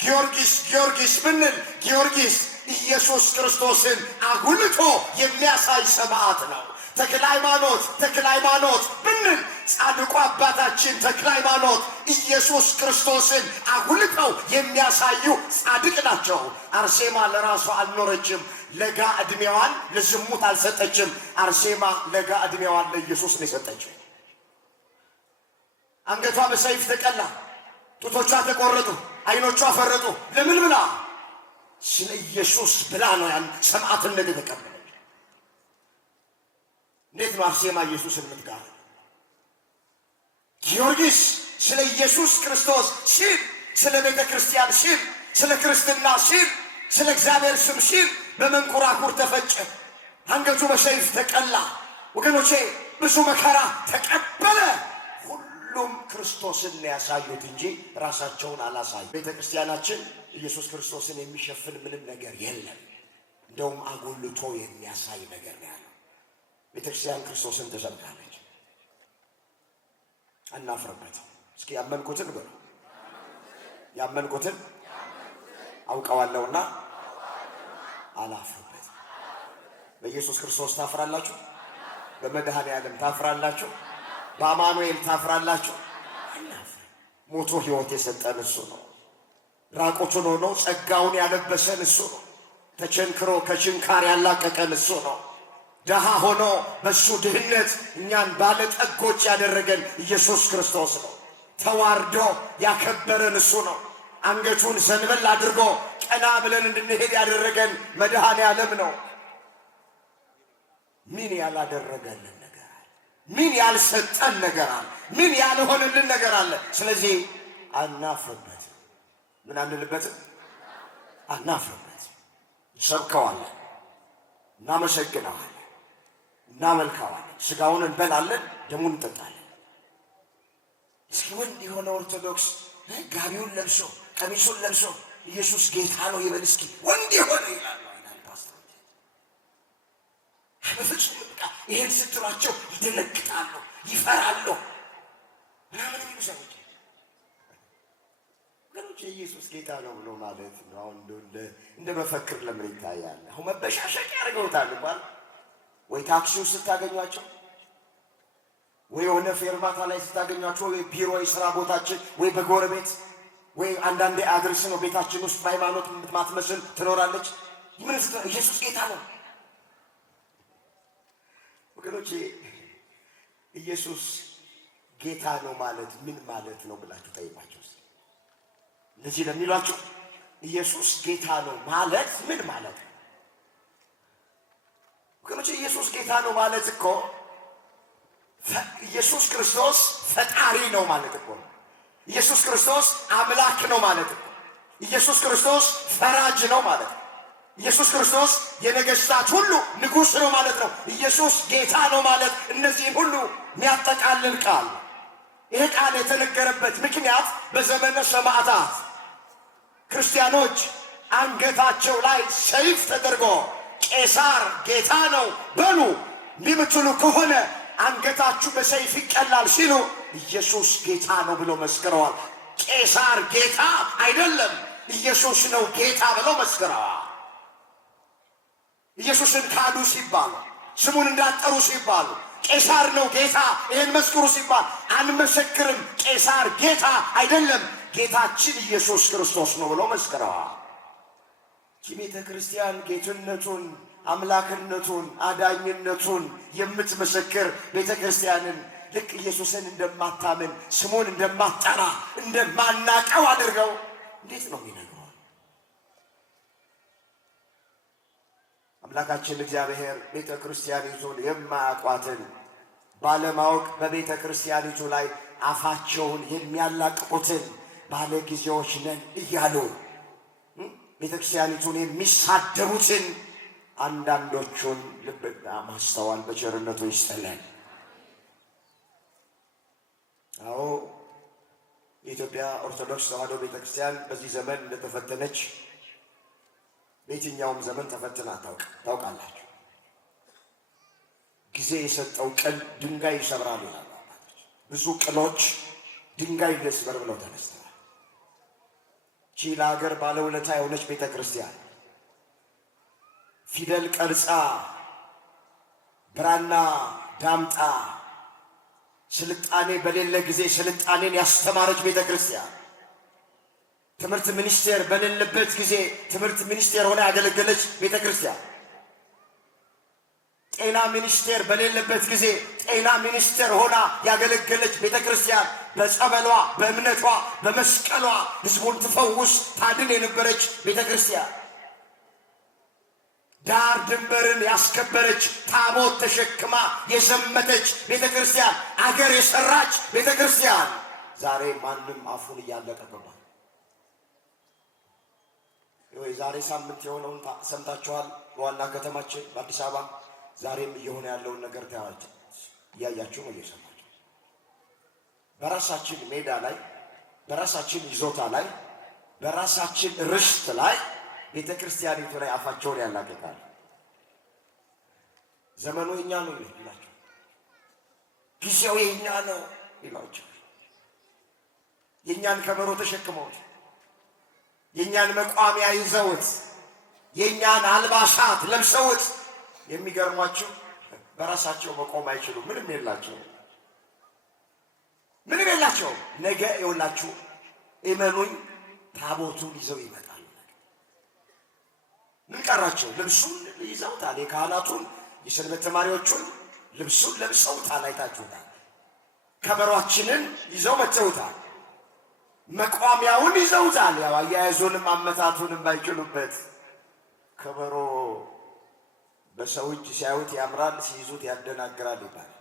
ጊዮርጊስ ጊዮርጊስ ብንል ጊዮርጊስ ኢየሱስ ክርስቶስን አጉልቶ የሚያሳይ ሰማዕት ነው። ተክለ ሃይማኖት ተክለ ሃይማኖት ብንል ጻድቁ አባታችን ተክለ ሃይማኖት ኢየሱስ ክርስቶስን አጉልተው የሚያሳዩ ጻድቅ ናቸው። አርሴማ ለራሷ አልኖረችም። ለጋ ዕድሜዋን ለዝሙት አልሰጠችም። አርሴማ ለጋ ዕድሜዋን ለኢየሱስ ነው የሰጠችው። አንገቷ በሰይፍ ተቀላ፣ ጡቶቿ ተቆረጡ፣ አይኖቿ ፈረጡ። ለምን ብላ? ስለ ኢየሱስ ብላ ነው ያን ሰማዕትነት የተቀበለች። እንዴት ነው አርሴማ ኢየሱስን የምትጋር? ጊዮርጊስ ስለ ኢየሱስ ክርስቶስ ሲል፣ ስለ ቤተ ክርስቲያን ሲል፣ ስለ ክርስትና ሲል፣ ስለ እግዚአብሔር ስም ሲል በመንኮራኩር ተፈጨ፣ አንገቱ በሰይፍ ተቀላ። ወገኖቼ ብዙ መከራ ተቀበለ። ሁሉም ክርስቶስን ያሳዩት እንጂ ራሳቸውን አላሳዩ። ቤተ ክርስቲያናችን ኢየሱስ ክርስቶስን የሚሸፍን ምንም ነገር የለም። እንደውም አጉልቶ የሚያሳይ ነገር ነው ያለው። ቤተ ክርስቲያን ክርስቶስን ተሰብካለች። አናፍርበት። እስኪ ያመንኩትን በሉ። ያመንኩትን አውቀዋለሁና አላፍርበት። በኢየሱስ ክርስቶስ ታፍራላችሁ? በመድኃኔ ዓለም ታፍራላችሁ? በአማኑኤል ታፍራላችሁ? አናፍር። ሞቶ ሕይወት የሰጠን እሱ ነው። ራቁቱን ሆኖ ጸጋውን ያለበሰን እሱ ነው። ተቸንክሮ ከችንካር ያላቀቀን እሱ ነው። ደሃ ሆኖ በእሱ ድህነት እኛን ባለጠጎች ያደረገን ኢየሱስ ክርስቶስ ነው። ተዋርዶ ያከበረን እሱ ነው። አንገቱን ዘንበል አድርጎ ቀና ብለን እንድንሄድ ያደረገን መድኃኔ ዓለም ነው። ምን ያላደረገልን ነገር አለ? ምን ያልሰጠን ነገር አለ? ምን ያልሆነልን ነገር አለ? ስለዚህ አናፍርበት። ምን አንልበትም? አናፍርበት። እንሰብከዋለን፣ እናመሰግነዋለን፣ እናመልከዋለን፣ ስጋውን እንበላለን፣ ደሙን እንጠጣለን። እስኪ ወንድ የሆነ ኦርቶዶክስ ጋቢውን ለብሶ ቀሚሱን ለብሶ ኢየሱስ ጌታ ነው ይበል እስኪ። ወንድ የሆነ ይላል ፓስተር። በፍጹም በቃ ይሄን ስትሏቸው ይደነግጣሉ፣ ይፈራሉ። ምናምን የሚሉ ሰዎች ገኖች ኢየሱስ ጌታ ነው ብሎ ማለት ነው። አሁን እንደ መፈክር ለምን ይታያል? አሁን መበሻሸቅ ያደርገውታል እንኳን ወይ ታክሲው ስታገኟቸው፣ ወይ የሆነ ፌርማታ ላይ ስታገኟቸው፣ ወይ ቢሮ የሥራ ቦታችን፣ ወይ በጎረቤት፣ ወይ አንዳንዴ አድርስ ነው ቤታችን ውስጥ በሃይማኖት ማትመስል ትኖራለች። ምን ኢየሱስ ጌታ ነው ወገኖቼ። ኢየሱስ ጌታ ነው ማለት ምን ማለት ነው ብላችሁ ጠይቋቸው። እንደዚህ ለሚሏችሁ ኢየሱስ ጌታ ነው ማለት ምን ማለት ነው ወገኖቼ? ኢየሱስ ጌታ ነው ማለት እኮ ኢየሱስ ክርስቶስ ፈጣሪ ነው ማለት እኮ ነው። ኢየሱስ ክርስቶስ አምላክ ነው ማለት እኮ። ኢየሱስ ክርስቶስ ፈራጅ ነው ማለት ነው። ኢየሱስ ክርስቶስ የነገሥታት ሁሉ ንጉሥ ነው ማለት ነው። ኢየሱስ ጌታ ነው ማለት እነዚህን ሁሉ የሚያጠቃልል ቃል። ይህ ቃል የተነገረበት ምክንያት በዘመነ ሰማዕታት ክርስቲያኖች አንገታቸው ላይ ሰይፍ ተደርጎ ቄሳር ጌታ ነው በሉ እንደምትሉ ከሆነ አንገታችሁ በሰይፍ ይቀላል ሲሉ ኢየሱስ ጌታ ነው ብሎ መስክረዋል። ቄሳር ጌታ አይደለም፣ ኢየሱስ ነው ጌታ ብለው መስክረዋል። ኢየሱስን ካዱ ሲባሉ፣ ስሙን እንዳጠሩ ሲባሉ፣ ቄሳር ነው ጌታ ይህን መስክሩ ሲባል አንመሰክርም፣ ቄሳር ጌታ አይደለም፣ ጌታችን ኢየሱስ ክርስቶስ ነው ብሎ መስክረዋል። ቤተ ክርስቲያን ጌትነቱን፣ አምላክነቱን፣ አዳኝነቱን የምትመሰክር ቤተ ክርስቲያንን ልክ ኢየሱስን እንደማታምን ስሙን እንደማትጠራ እንደማናቀው አድርገው እንዴት ነው የሚነግረው? አምላካችን እግዚአብሔር ቤተ ክርስቲያኒቱን የማያውቋትን ባለማወቅ በቤተ ክርስቲያኒቱ ላይ አፋቸውን የሚያላቅቁትን ባለ ጊዜዎች ነን እያሉ ቤተ ክርስቲያኒቱን የሚሳደቡትን አንዳንዶቹን ልብና ማስተዋል በቸርነቱ ይስጠለን። አዎ የኢትዮጵያ ኦርቶዶክስ ተዋሕዶ ቤተክርስቲያን በዚህ ዘመን እንደተፈተነች በየትኛውም ዘመን ተፈትና ታውቃላችሁ። ጊዜ የሰጠው ቅል ድንጋይ ይሰብራል ይላሉ አባቶች። ብዙ ቅሎች ድንጋይ ልስበር ብለው ተነስተዋል። ይህች ለሀገር ባለውለታ የሆነች ቤተክርስቲያን ፊደል ቀርጻ ብራና ዳምጣ ስልጣኔ በሌለ ጊዜ ስልጣኔን ያስተማረች ቤተክርስቲያን፣ ትምህርት ሚኒስቴር በሌለበት ጊዜ ትምህርት ሚኒስቴር ሆና ያገለገለች ቤተክርስቲያን፣ ጤና ሚኒስቴር በሌለበት ጊዜ ጤና ሚኒስቴር ሆና ያገለገለች ቤተክርስቲያን፣ በጸበሏ በእምነቷ በመስቀሏ ሕዝቡን ትፈውስ ታድን የነበረች ቤተክርስቲያን፣ ዳር ድንበርን ያስከበረች ታቦት ተሸክማ የዘመተች ቤተክርስቲያን፣ አገር የሰራች ቤተክርስቲያን ዛሬ ማንም አፉን እያለቀቀባት። ዛሬ ሳምንት የሆነውን ሰምታችኋል። በዋና ከተማችን በአዲስ አበባ ዛሬም እየሆነ ያለውን ነገር ታያችሁ፣ እያያችሁ ነው፣ እየሰማችሁ። በራሳችን ሜዳ ላይ በራሳችን ይዞታ ላይ በራሳችን ርስት ላይ ቤተክርስቲያኒቱ ላይ አፋቸውን ያላቀቃል። ዘመኑ የኛ ነው ይላቸው፣ ጊዜው የኛ ነው ይላቸው። የኛን ከበሮ ተሸክመውት የኛን መቋሚያ ይዘውት የኛን አልባሳት ለብሰውት የሚገርሟቸው በራሳቸው መቆም አይችሉም። ምንም የላቸው፣ ምንም የላቸው። ነገ ይውላችሁ እመኑኝ ታቦቱን ይዘው ይመጣል። ምን ቀራቸው? ልብሱን ይዘውታል። የካህናቱን የሰንበት ተማሪዎቹን ልብሱን ለብሰውታል። አይታችሁታል። ከበሯችንን ይዘው መጥተውታል። መቋሚያውን ይዘውታል። ያው አያያዙንም አመታቱንም ባይችሉበት ከበሮ በሰው እጅ ሲያዩት ያምራል፣ ሲይዙት ያደናግራል ይባላል።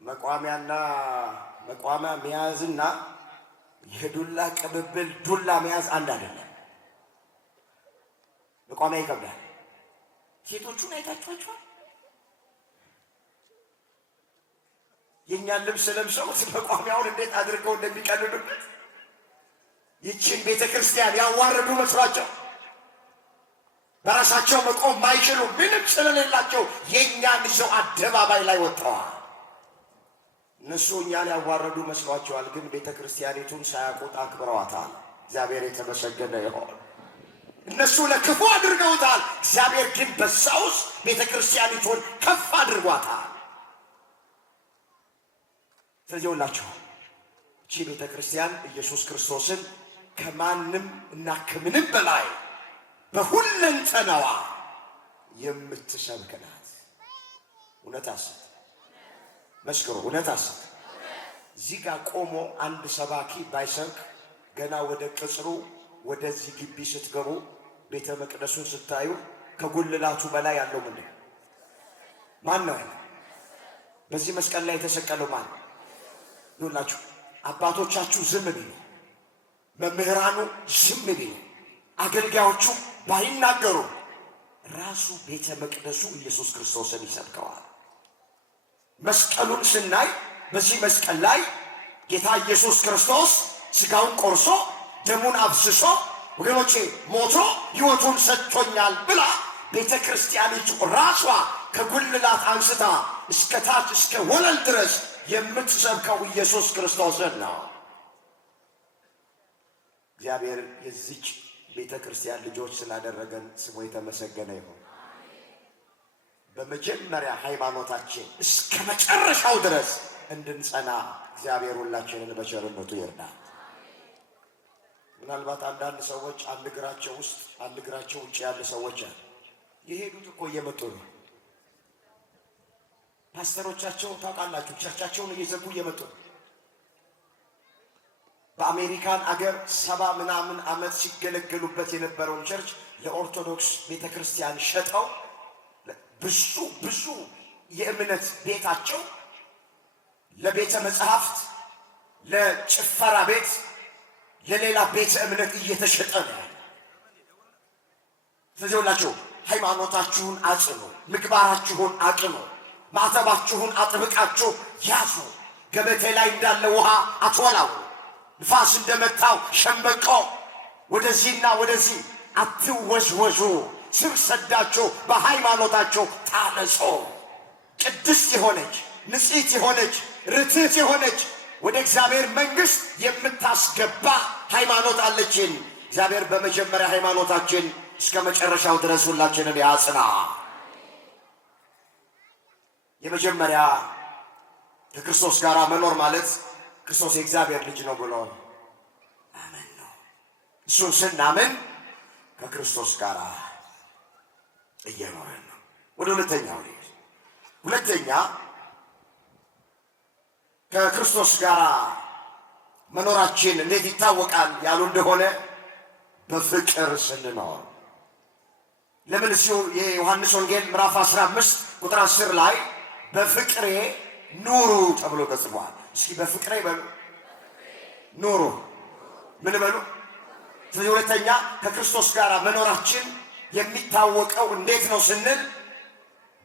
መቋሚያ መያዝና የዱላ ቅብብል ዱላ መያዝ አንድ አይደለም። መቋሚያ ይከብዳል። ሴቶቹን አይታችኋቸዋል። የእኛን ልብስ ለብሰው መቋሚያውን እንዴት አድርገው እንደሚቀልዱበት ይችን ቤተ ክርስቲያን ያዋረዱ መስሏቸው በራሳቸው መቆም ማይችሉ ምንም ስለሌላቸው የእኛን ይዘው አደባባይ ላይ ወጥተዋል። እነሱ እኛን ያዋረዱ መስሏቸዋል፣ ግን ቤተ ክርስቲያኒቱን ሳያውቁት አክብረዋታል። እግዚአብሔር የተመሰገነ ይሆን። እነሱ ለክፉ አድርገውታል፣ እግዚአብሔር ግን በዛ ውስጥ ቤተ ክርስቲያኒቱን ከፍ አድርጓታል። ስለዚህ ሁላችሁ እቺ ቤተ ክርስቲያን ኢየሱስ ክርስቶስን ከማንም እና ከምንም በላይ በሁለንተናዋ የምትሰብክ ናት። እውነት አሰት መስክሩ፣ እውነት አሰት። እዚህ ጋር ቆሞ አንድ ሰባኪ ባይሰብክ ገና ወደ ቅጽሩ ወደዚህ ግቢ ስትገቡ ቤተ መቅደሱን ስታዩ ከጉልላቱ በላይ ያለው ምንድን ነው? ማን ነው? በዚህ መስቀል ላይ የተሰቀለው ማን ነው? ይሁላችሁ አባቶቻችሁ ዝም ቢሉ፣ መምህራኑ ዝም ቢሉ፣ አገልጋዮቹ ባይናገሩ ራሱ ቤተ መቅደሱ ኢየሱስ ክርስቶስን ይሰብከዋል። መስቀሉን ስናይ በዚህ መስቀል ላይ ጌታ ኢየሱስ ክርስቶስ ሥጋውን ቆርሶ ደሙን አፍስሶ ወገኖቼ ሞቶ ሕይወቱን ሰጥቶኛል ብላ ቤተ ክርስቲያኒቱ ራሷ ከጉልላት አንስታ እስከ ታች እስከ ወለል ድረስ የምትሰብከው ኢየሱስ ክርስቶስን ነው። እግዚአብሔር የዚች ቤተ ክርስቲያን ልጆች ስላደረገን ስሙ የተመሰገነ ይሁን። በመጀመሪያ ሃይማኖታችን እስከ መጨረሻው ድረስ እንድንጸና እግዚአብሔር ሁላችንን በቸርነቱ ይርዳል። ምናልባት አንዳንድ ሰዎች አንድ እግራቸው ውስጥ አንድ እግራቸው ውጭ ያለ ሰዎች አሉ። የሄዱት እኮ እየመጡ ነው። ፓስተሮቻቸው ታውቃላችሁ፣ ቸርቻቸውን እየዘጉ እየመጡ ነው። በአሜሪካን አገር 70 ምናምን ዓመት ሲገለገሉበት የነበረውን ቸርች ለኦርቶዶክስ ቤተክርስቲያን ሸጠው ብዙ የእምነት ቤታቸው ለቤተ መጻሕፍት፣ ለጭፈራ ቤት፣ ለሌላ ቤተ እምነት እየተሸጠ ነው። ስለዚህ ሁላችሁ ሃይማኖታችሁን አጽኑ፣ ምግባራችሁን አቅኑ፣ ማዕተባችሁን አጥብቃችሁ ያዙ። ገበቴ ላይ እንዳለ ውሃ አትወላው፣ ንፋስ እንደመታው ሸምበቆ ወደዚህና ወደዚህ አትወዝወዙ። ስር ሰዳችሁ በሃይማኖታችሁ ታነጹ። ቅድስት የሆነች ንጽሕት የሆነች ርትዕት የሆነች ወደ እግዚአብሔር መንግሥት የምታስገባ ሃይማኖት አለችን። እግዚአብሔር በመጀመሪያ ሃይማኖታችን እስከ መጨረሻው ድረስ ሁላችንን ያጽና። የመጀመሪያ ከክርስቶስ ጋር መኖር ማለት ክርስቶስ የእግዚአብሔር ልጅ ነው ብሎ አመን ነው። እሱን ስናምን ከክርስቶስ ጋር እየኖረን ነው። ወደ ሁለተኛው ልጅ ሁለተኛ ከክርስቶስ ጋር መኖራችን እንዴት ይታወቃል ያሉ እንደሆነ በፍቅር ስንኖር። ለምን ሲሉ የዮሐንስ ወንጌል ምዕራፍ 15 ቁጥር 10 ላይ በፍቅሬ ኑሩ ተብሎ ተጽፏል። እስኪ በፍቅሬ በሉ፣ ኑሩ። ምን በሉ? ስለዚህ ሁለተኛ ከክርስቶስ ጋር መኖራችን የሚታወቀው እንዴት ነው ስንል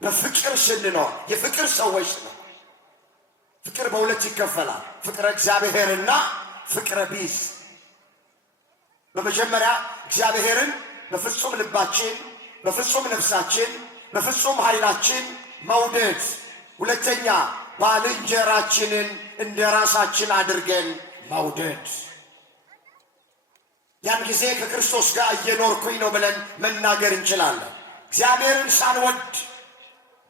በፍቅር ስንኖር፣ የፍቅር ሰዎች ነው። ፍቅር በሁለት ይከፈላል፣ ፍቅረ እግዚአብሔርና ፍቅረ ቢጽ። በመጀመሪያ እግዚአብሔርን በፍጹም ልባችን፣ በፍጹም ነፍሳችን፣ በፍጹም ኃይላችን መውደድ። ሁለተኛ ባልንጀራችንን እንደ ራሳችን አድርገን መውደድ። ያን ጊዜ ከክርስቶስ ጋር እየኖርኩኝ ነው ብለን መናገር እንችላለን። እግዚአብሔርን ሳንወድ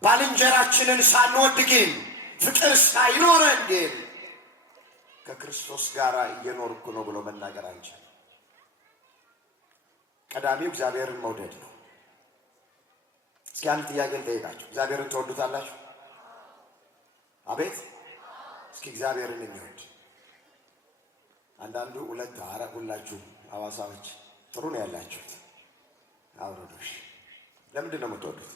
ባልንጀራችንን ሳንወድ ግን ፍቅር ሳይኖረን ግን ከክርስቶስ ጋር እየኖርኩ ነው ብሎ መናገር አንችልም። ቀዳሚው እግዚአብሔርን መውደድ ነው። እስኪ አንድ ጥያቄ ልጠይቃችሁ። እግዚአብሔርን ትወዱታላችሁ? አቤት። እስኪ እግዚአብሔርን የሚወድ አንዳንዱ ሁለት ሁላችሁ ሐዋሳዎች ጥሩ ነው ያላችሁት፣ አውረዶሽ ለምንድን ነው የምትወዱት?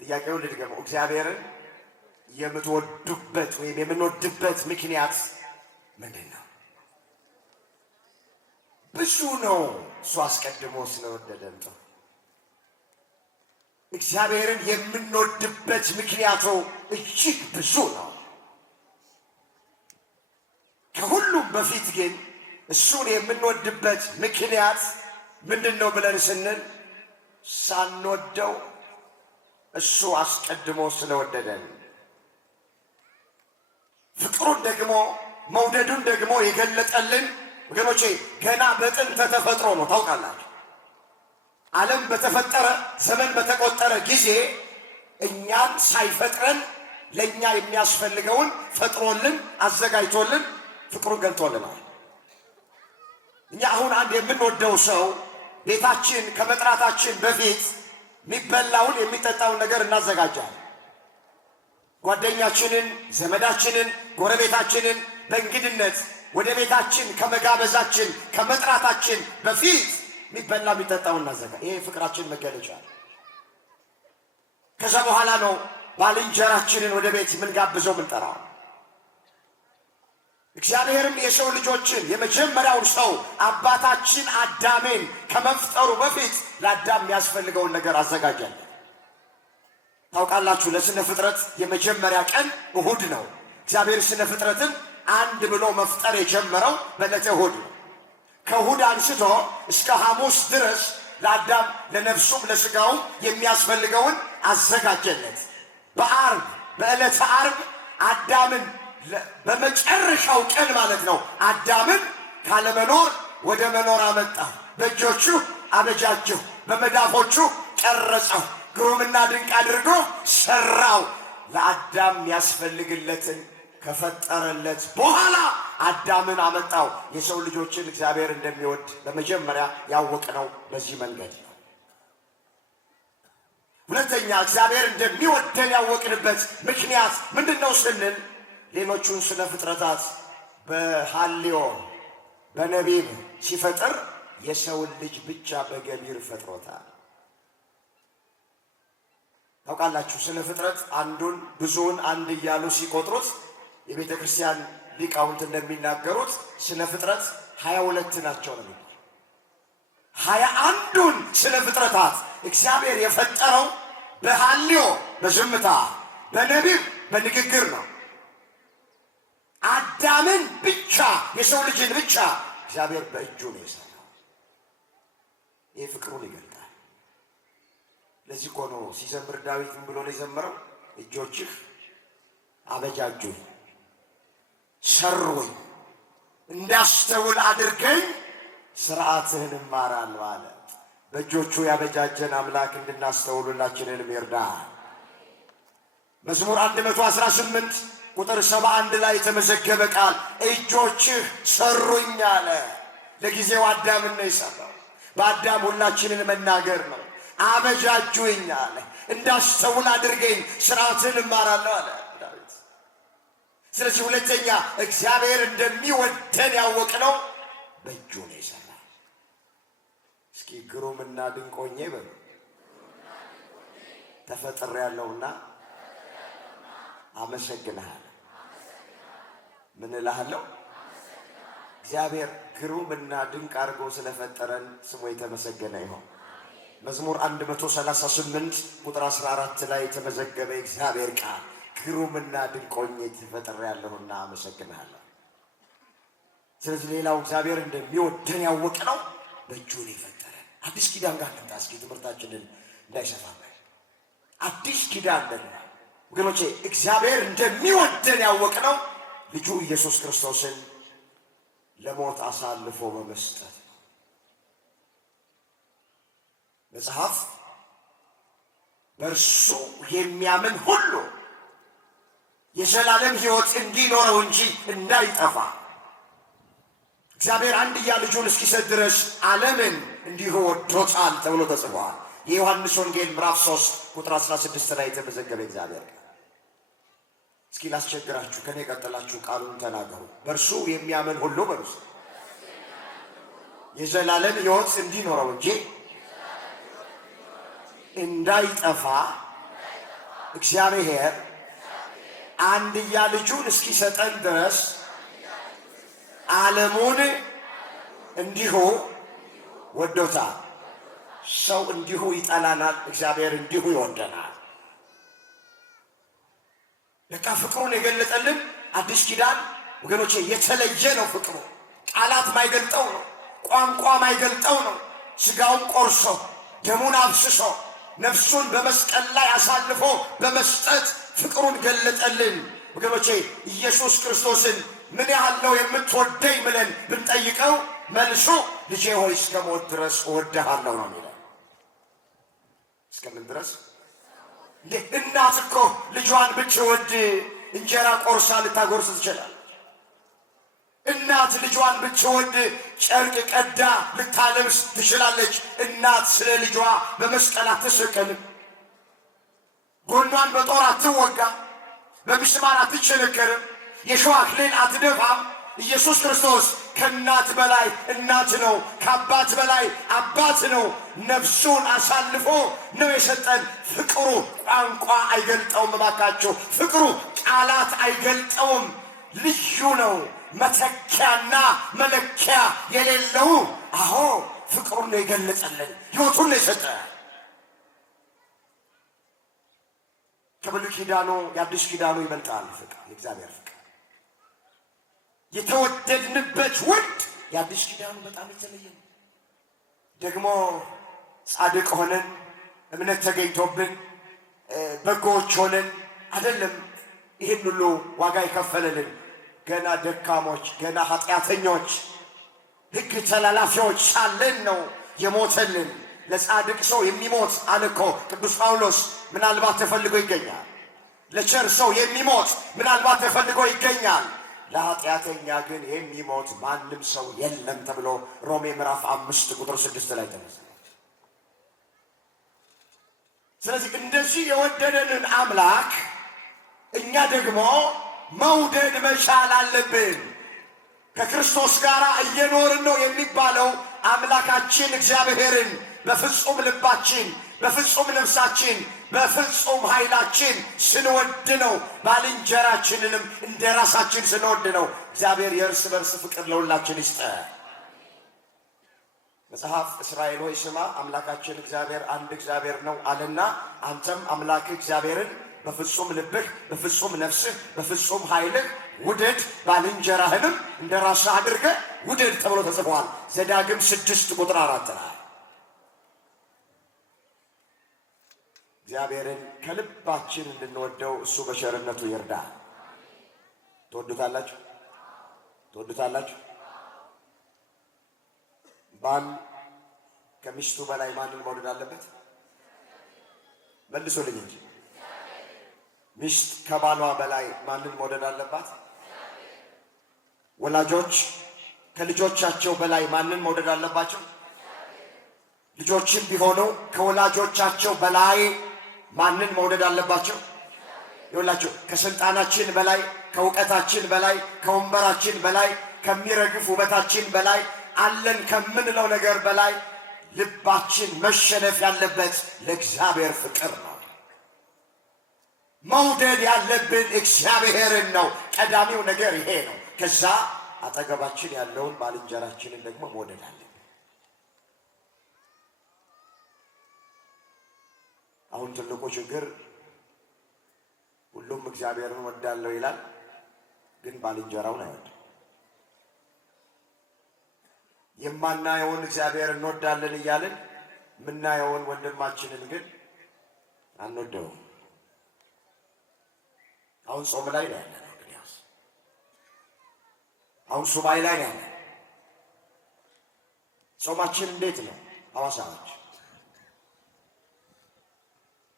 ጥያቄውን ልድገመው። እግዚአብሔርን የምትወዱበት ወይም የምንወድበት ምክንያት ምንድን ነው? ብዙ ነው። እሱ አስቀድሞ ስለወደደን ነው። እግዚአብሔርን የምንወድበት ምክንያቱ እጅግ ብዙ ነው። ከሁሉም በፊት ግን እሱን የምንወድበት ምክንያት ምንድን ነው ብለን ስንል ሳንወደው እሱ አስቀድሞ ስለወደደን፣ ፍቅሩን ደግሞ መውደዱን ደግሞ የገለጠልን ወገኖቼ ገና በጥንተ ተፈጥሮ ነው። ታውቃላችሁ፣ ዓለም በተፈጠረ ዘመን በተቆጠረ ጊዜ እኛን ሳይፈጥረን ለእኛ የሚያስፈልገውን ፈጥሮልን አዘጋጅቶልን ፍቅሩን ገልጦልናል። እኛ አሁን አንድ የምንወደው ሰው ቤታችን ከመጥራታችን በፊት የሚበላውን የሚጠጣውን ነገር እናዘጋጃለን። ጓደኛችንን፣ ዘመዳችንን፣ ጎረቤታችንን በእንግድነት ወደ ቤታችን ከመጋበዛችን ከመጥራታችን በፊት የሚበላ የሚጠጣውን እናዘጋጅ። ይሄ ፍቅራችን መገለጫ። ከዛ በኋላ ነው ባልንጀራችንን ወደ ቤት የምንጋብዘው የምንጠራው። እግዚአብሔርም የሰው ልጆችን የመጀመሪያውን ሰው አባታችን አዳሜን ከመፍጠሩ በፊት ለአዳም የሚያስፈልገውን ነገር አዘጋጃለን። ታውቃላችሁ፣ ለስነ ፍጥረት የመጀመሪያ ቀን እሁድ ነው። እግዚአብሔር ስነ ፍጥረትን አንድ ብሎ መፍጠር የጀመረው በዕለተ እሁድ ነው። ከእሁድ አንስቶ እስከ ሐሙስ ድረስ ለአዳም ለነፍሱም ለሥጋውም የሚያስፈልገውን አዘጋጀለት። በዓርብ በዕለተ ዓርብ አዳምን በመጨረሻው ቀን ማለት ነው አዳምን ካለመኖር ወደ መኖር አመጣው። በእጆቹ አበጃጀው፣ በመዳፎቹ ቀረጸው፣ ግሩምና ድንቅ አድርጎ ሰራው። ለአዳም የሚያስፈልግለትን ከፈጠረለት በኋላ አዳምን አመጣው። የሰው ልጆችን እግዚአብሔር እንደሚወድ በመጀመሪያ ያወቅነው በዚህ መንገድ ነው። ሁለተኛ እግዚአብሔር እንደሚወደን ያወቅንበት ምክንያት ምንድን ነው ስንል ሌሎቹን ስነ ፍጥረታት በሐልዮ በነቢብ ሲፈጥር የሰውን ልጅ ብቻ በገቢር ፈጥሮታል። ታውቃላችሁ፣ ስነ ፍጥረት አንዱን ብዙውን አንድ እያሉ ሲቆጥሩት የቤተ ክርስቲያን ሊቃውንት እንደሚናገሩት ስነ ፍጥረት 22 ናቸው ነው። 21ዱን ስነ ፍጥረታት እግዚአብሔር የፈጠረው በሐልዮ በዝምታ በነቢብ በንግግር ነው። አዳምን ብቻ የሰው ልጅን ብቻ እግዚአብሔር በእጁ ነው የሰራው። ይህ ፍቅሩን ይገልጣል። ለዚህ እኮ ነው ሲዘምር ዳዊት ምን ብሎ ነው የዘመረው? እጆችህ አበጃጁኝ፣ ሰሩኝ፣ እንዳስተውል አድርገኝ፣ ሥርዓትህን እማራለሁ አለ። በእጆቹ ያበጃጀን አምላክ እንድናስተውል ሁላችንንም ይርዳል። መዝሙር 118 ቁጥር 71 ላይ የተመዘገበ ቃል እጆችህ ሰሩኝ አለ። ለጊዜው አዳምን ነው የሰራው። በአዳም ሁላችንን መናገር ነው። አበጃጁኝ አለ። እንዳስተውል አድርገኝ፣ ሥርዓትህን እማራለሁ አለ ዳዊት። ስለዚህ ሁለተኛ እግዚአብሔር እንደሚወደን ያወቅነው በእጁ ነው የሰራው። እስኪ ግሩምና ድንቅ ሆኜ በሉ። ተፈጥሬያለሁና አመሰግንሃለሁ። ምን እልሃለሁ? እግዚአብሔር ግሩምና ድንቅ አድርጎ ስለፈጠረን ስሙ የተመሰገነ ይሁን። መዝሙር 138 ቁጥር 14 ላይ የተመዘገበ እግዚአብሔር ቃል ግሩምና ድንቅ ሆኜ ተፈጥሬያለሁና አመሰግንሃለሁ። ስለዚህ ሌላው እግዚአብሔር እንደሚወደን ያወቅነው በእጁ ነው የፈጠረን። አዲስ ኪዳን ጋር ልምጣ እስኪ ትምህርታችንን እንዳይሰፋበት። አዲስ ኪዳን ደግሞ ወገኖቼ እግዚአብሔር እንደሚወደን ያወቅነው ልጁ ኢየሱስ ክርስቶስን ለሞት አሳልፎ በመስጠት ነው። መጽሐፍ በእርሱ የሚያምን ሁሉ የዘላለም ሕይወት እንዲኖረው እንጂ እንዳይጠፋ እግዚአብሔር አንድያ ልጁን እስኪሰጥ ድረስ ዓለምን እንዲሁ ወዶታል ተብሎ ተጽፏል። የዮሐንስ ወንጌል ምዕራፍ 3 ቁጥር 16 ላይ የተመዘገበ እግዚአብሔር ቃል። እስኪ ላስቸግራችሁ፣ ከኔ ቀጥላችሁ ቃሉን ተናገሩ። በእርሱ የሚያምን ሁሉ በርሱ የዘላለም ሕይወት እንዲኖረው እንጂ እንዳይጠፋ እግዚአብሔር አንድያ ልጁን እስኪሰጠን ድረስ ዓለሙን እንዲሁ ወዶታል። ሰው እንዲሁ ይጠላናል፣ እግዚአብሔር እንዲሁ ይወደናል። ለካ ፍቅሩን የገለጠልን አዲስ ኪዳን ወገኖቼ የተለየ ነው። ፍቅሩ ቃላት ማይገልጠው ነው፣ ቋንቋ ማይገልጠው ነው። ሥጋውን ቆርሶ ደሙን አፍስሶ ነፍሱን በመስቀል ላይ አሳልፎ በመስጠት ፍቅሩን ገለጠልን። ወገኖቼ ኢየሱስ ክርስቶስን ምን ያህል ነው የምትወደኝ ብለን ብንጠይቀው መልሱ ልጄ ሆይ እስከ ሞት ድረስ እወድሃለሁ ነው የሚለው። እስከምን ድረስ? እንዴ እናት እኮ ልጇን ብትወድ እንጀራ ቆርሳ ልታጎርስ ትችላለች። እናት ልጇን ብትወድ ጨርቅ ቀዳ ልታለብስ ትችላለች። እናት ስለ ልጇ በመስቀል አትሰቀልም። ጎኗን በጦር አትወጋም። በምስማር አትቸነከርም። የሸዋ አክሊል አትደፋም። ኢየሱስ ክርስቶስ ከእናት በላይ እናት ነው፣ ከአባት በላይ አባት ነው። ነፍሱን አሳልፎ ነው የሰጠን። ፍቅሩ ቋንቋ አይገልጠውም። እባካችሁ ፍቅሩ ቃላት አይገልጠውም። ልዩ ነው፣ መተኪያና መለኪያ የሌለው። አዎ ፍቅሩን ነው የገለጸልን፣ ሕይወቱን ነው የሰጠ። ከብሉይ ኪዳኑ የአዲስ ኪዳኑ ይበልጣል ፍቅር፣ የእግዚአብሔር ፍቅር የተወደድንበት ውድ የአዲስ ኪዳኑ በጣም የተለየ ነው። ደግሞ ጻድቅ ሆነን እምነት ተገኝቶብን በጎዎች ሆነን አይደለም ይህን ሁሉ ዋጋ የከፈለልን። ገና ደካሞች፣ ገና ኃጢአተኞች፣ ሕግ ተላላፊዎች ሳለን ነው የሞተልን። ለጻድቅ ሰው የሚሞት አለ እኮ ቅዱስ ጳውሎስ ምናልባት ተፈልጎ ይገኛል። ለቸር ሰው የሚሞት ምናልባት ተፈልጎ ይገኛል። ለኃጢአተኛ ግን የሚሞት ማንም ሰው የለም ተብሎ ሮሜ ምዕራፍ 5 ቁጥር 6 ላይ ተመዝግቧል። ስለዚህ እንደዚህ የወደደንን አምላክ እኛ ደግሞ መውደድ መቻል አለብን። ከክርስቶስ ጋር እየኖርን ነው የሚባለው አምላካችን እግዚአብሔርን በፍጹም ልባችን፣ በፍጹም ነፍሳችን፣ በፍጹም ኃይላችን ስንወድ ነው። ባልንጀራችንንም እንደ ራሳችን ስንወድ ነው። እግዚአብሔር የእርስ በርስ ፍቅር ለሁላችን ይስጠ። መጽሐፍ እስራኤል ሆይ ስማ አምላካችን እግዚአብሔር አንድ እግዚአብሔር ነው አለና አንተም አምላክ እግዚአብሔርን በፍጹም ልብህ፣ በፍጹም ነፍስህ፣ በፍጹም ኃይልህ ውደድ፣ ባልንጀራህንም እንደ ራስህ አድርገህ ውደድ ተብሎ ተጽፏል። ዘዳግም 6 ቁጥር 4 ላይ እግዚአብሔርን ከልባችን እንድንወደው እሱ በቸርነቱ ይርዳል። ትወዱታላችሁ? ትወዱታላችሁ? ባል ከሚስቱ በላይ ማንን መውደድ አለበት? መልሶልኝ እንጂ። ሚስት ከባሏ በላይ ማንን መውደድ አለባት? ወላጆች ከልጆቻቸው በላይ ማንን መውደድ አለባቸው? ልጆችም ቢሆኑ ከወላጆቻቸው በላይ ማንን መውደድ አለባቸው? ይኸውላችሁ ከስልጣናችን በላይ፣ ከእውቀታችን በላይ፣ ከወንበራችን በላይ፣ ከሚረግፍ ውበታችን በላይ አለን ከምንለው ነገር በላይ ልባችን መሸነፍ ያለበት ለእግዚአብሔር ፍቅር ነው። መውደድ ያለብን እግዚአብሔርን ነው። ቀዳሚው ነገር ይሄ ነው። ከዛ አጠገባችን ያለውን ባልንጀራችንን ደግሞ መውደድ አለብን። አሁን ትልቁ ችግር ሁሉም እግዚአብሔርን ወዳለው ይላል፣ ግን ባልንጀራውን አይወድም። የማናየውን እግዚአብሔር እንወዳለን እያልን የምናየውን ወንድማችንን ግን አንወደውም። አሁን ጾም ላይ ነው ያለነው። እንግዲያውስ አሁን ሱባኤ ላይ ነው ያለነው። ጾማችን እንዴት ነው? ሐዋሳዎች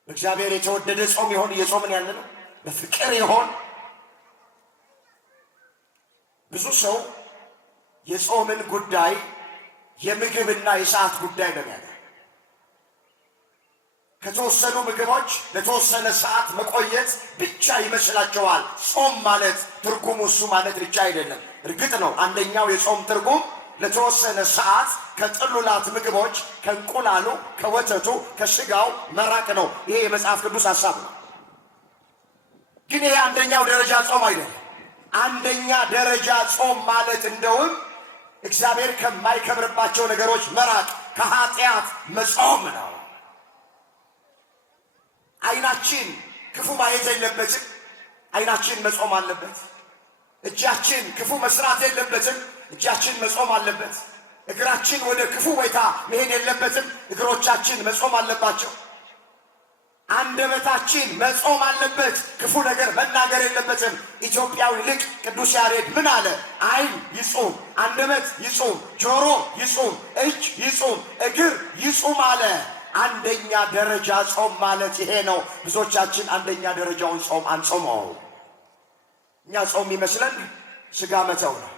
በእግዚአብሔር የተወደደ ጾም ይሆን እየጾምን ያለነው? በፍቅር ይሆን? ብዙ ሰው የጾምን ጉዳይ የምግብና የሰዓት ጉዳይ ነው ያለው። ከተወሰኑ ምግቦች ለተወሰነ ሰዓት መቆየት ብቻ ይመስላቸዋል። ጾም ማለት ትርጉሙ እሱ ማለት ብቻ አይደለም። እርግጥ ነው አንደኛው የጾም ትርጉም ለተወሰነ ሰዓት ከጥሉላት ምግቦች፣ ከእንቁላሉ፣ ከወተቱ፣ ከስጋው መራቅ ነው። ይሄ የመጽሐፍ ቅዱስ ሐሳብ ነው። ግን ይሄ አንደኛው ደረጃ ጾም አይደለም። አንደኛ ደረጃ ጾም ማለት እንደውም እግዚአብሔር ከማይከብርባቸው ነገሮች መራቅ፣ ከኃጢአት መጾም ነው። ዓይናችን ክፉ ማየት የለበትም። ዓይናችን መጾም አለበት። እጃችን ክፉ መስራት የለበትም። እጃችን መጾም አለበት። እግራችን ወደ ክፉ ቦታ መሄድ የለበትም። እግሮቻችን መጾም አለባቸው። አንደበታችን መጾም አለበት። ክፉ ነገር መናገር የለበትም። ኢትዮጵያዊ ሊቅ ቅዱስ ያሬድ ምን አለ? ዓይን ይጹም፣ አንደበት ይጹም፣ ጆሮ ይጹም፣ እጅ ይጹም፣ እግር ይጹም አለ። አንደኛ ደረጃ ጾም ማለት ይሄ ነው። ብዙዎቻችን አንደኛ ደረጃውን ጾም አንጾመው። እኛ ጾም ይመስለን ስጋ መተው ነው።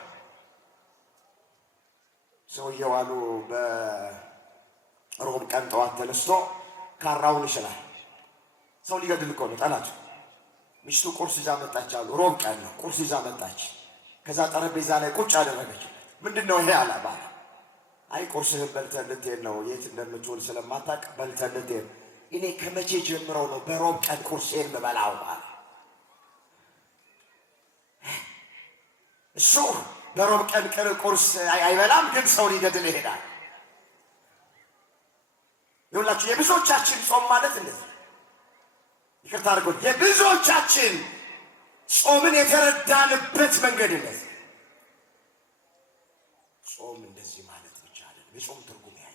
ሰውየው አሉ በሮብ ቀን ጠዋት ተነስቶ ካራውን ይችላል። ሰው ሊገድል እኮ ነው ጠላቱ። ሚስቱ ቁርስ ይዛ መጣች አሉ። ሮብ ቀን ነው። ቁርስ ይዛ መጣች። ከዛ ጠረጴዛ ላይ ቁጭ አደረገችለት። ምንድን ነው ይሄ አለ ባለ። አይ ቁርስህን በልተህ ልትሄድ ነው፣ የት እንደምትውል ስለማታውቅ በልተህ ልትሄድ። እኔ ከመቼ ጀምረው ነው በሮብ ቀን ቁርሴን የምበላው አለ። እሱ በሮብ ቀን ቁርስ አይበላም፣ ግን ሰው ሊገድል ይሄዳል። ይኸውላችሁ የብዙዎቻችን ጾም ማለት እንደዚህ፣ ይቅርታ አድርጎ የብዙዎቻችን ጾምን የተረዳንበት መንገድ እንደዚህ። ጾም እንደዚህ ማለት ብቻ አይደለም። የጾም ትርጉም ያይ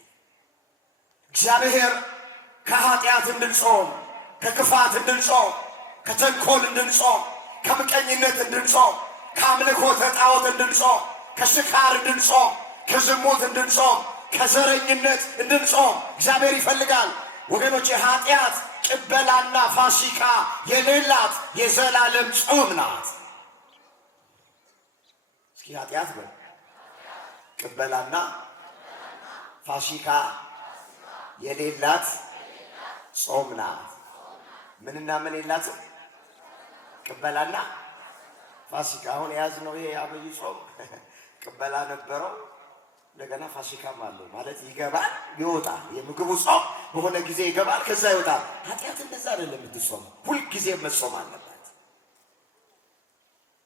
እግዚአብሔር ከኃጢአት እንድንጾም፣ ከክፋት እንድንጾም፣ ከተንኮል እንድንጾም፣ ከምቀኝነት እንድንጾም፣ ከአምልኮተ ጣዖት እንድንጾም፣ ከስካር እንድንጾም፣ ከዝሙት እንድንጾም፣ ከዘረኝነት እንድንጾም እግዚአብሔር ይፈልጋል። ወገኖች የኃጢአት ቅበላና ፋሲካ የሌላት የዘላለም ጾም ናት። እስኪ ኃጢአት በል ቅበላና ፋሲካ የሌላት ጾም ናት። ምንና ምን የላትም? ቅበላና ፋሲካ። አሁን የያዝነው ይሄ አብይ ጾም ቅበላ ነበረው፣ እንደገና ፋሲካም አለው። ማለት ይገባል ይወጣል። የምግቡ ጾም በሆነ ጊዜ ይገባል፣ ከዛ ይወጣል። ኃጢአት እንደዛ አይደለም የምትጾመው፣ ሁልጊዜ መጾም አለበት።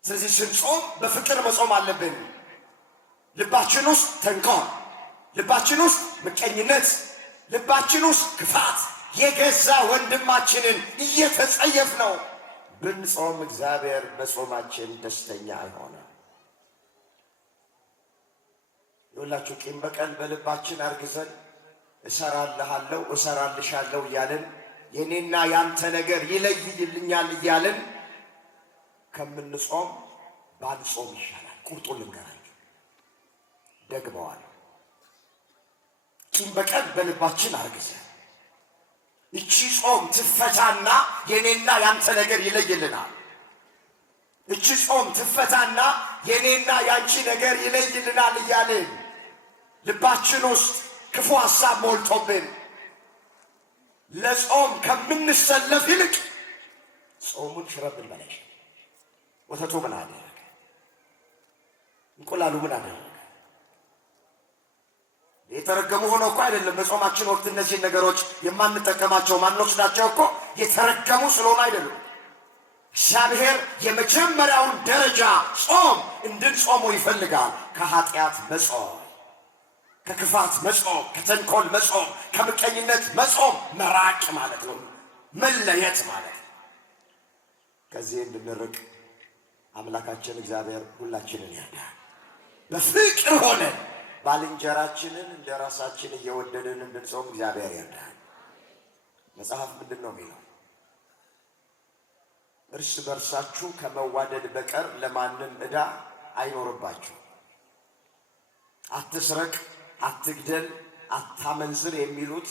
ስለዚህ ስንጾም በፍቅር መጾም አለብን። ልባችን ውስጥ ተንኮል፣ ልባችን ውስጥ ምቀኝነት፣ ልባችን ውስጥ ክፋት፣ የገዛ ወንድማችንን እየተጸየፍ ነው ብንጾም እግዚአብሔር በጾማችን ደስተኛ አይሆንም። ይኸውላችሁ ቂም በቀል በልባችን አርግዘን እሰራልሃለሁ እሰራልሻለሁ እያልን የኔና ያንተ ነገር ይለይልኛል እያልን ከምንጾም ባንጾም ይሻላል። ቁርጡን ልንገራችሁ፣ ደግመዋለሁ። ቂም በቀል በልባችን አርግዘን እቺ ጾም ትፈታና የኔና ያንተ ነገር ይለይልናል። እቺ ጾም ትፈታና የኔና ያንቺ ነገር ይለይልናል እያልን ልባችን ውስጥ ክፉ ሐሳብ ሞልቶብን ለጾም ከምንሰለፍ ይልቅ ጾሙን ሽረብን በላሽ። ወተቱ ምን አደረገ? እንቁላሉ ምን አደረገ? የተረገሙ ሆነው እኮ አይደለም። በጾማችን ወቅት እነዚህ ነገሮች የማንጠቀማቸው ማንወስዳቸው እኮ የተረገሙ ስለሆነ አይደለም። እግዚአብሔር የመጀመሪያውን ደረጃ ጾም እንድንጾሙ ይፈልጋል። ከኃጢአት መጾም፣ ከክፋት መጾም፣ ከተንኮል መጾም፣ ከምቀኝነት መጾም፣ መራቅ ማለት ነው፣ መለየት ማለት ነው። ከዚህ እንድንርቅ አምላካችን እግዚአብሔር ሁላችንን ያድርገን። በፍቅር ሆነን ባልንጀራችንን እንደ ራሳችን እየወደድን እንድንጾም እግዚአብሔር ያድርገን። መጽሐፍ ምንድን ነው የሚለው? እርስ በርሳችሁ ከመዋደድ በቀር ለማንም ዕዳ አይኖርባችሁ። አትስረቅ፣ አትግደል፣ አታመንዝር የሚሉት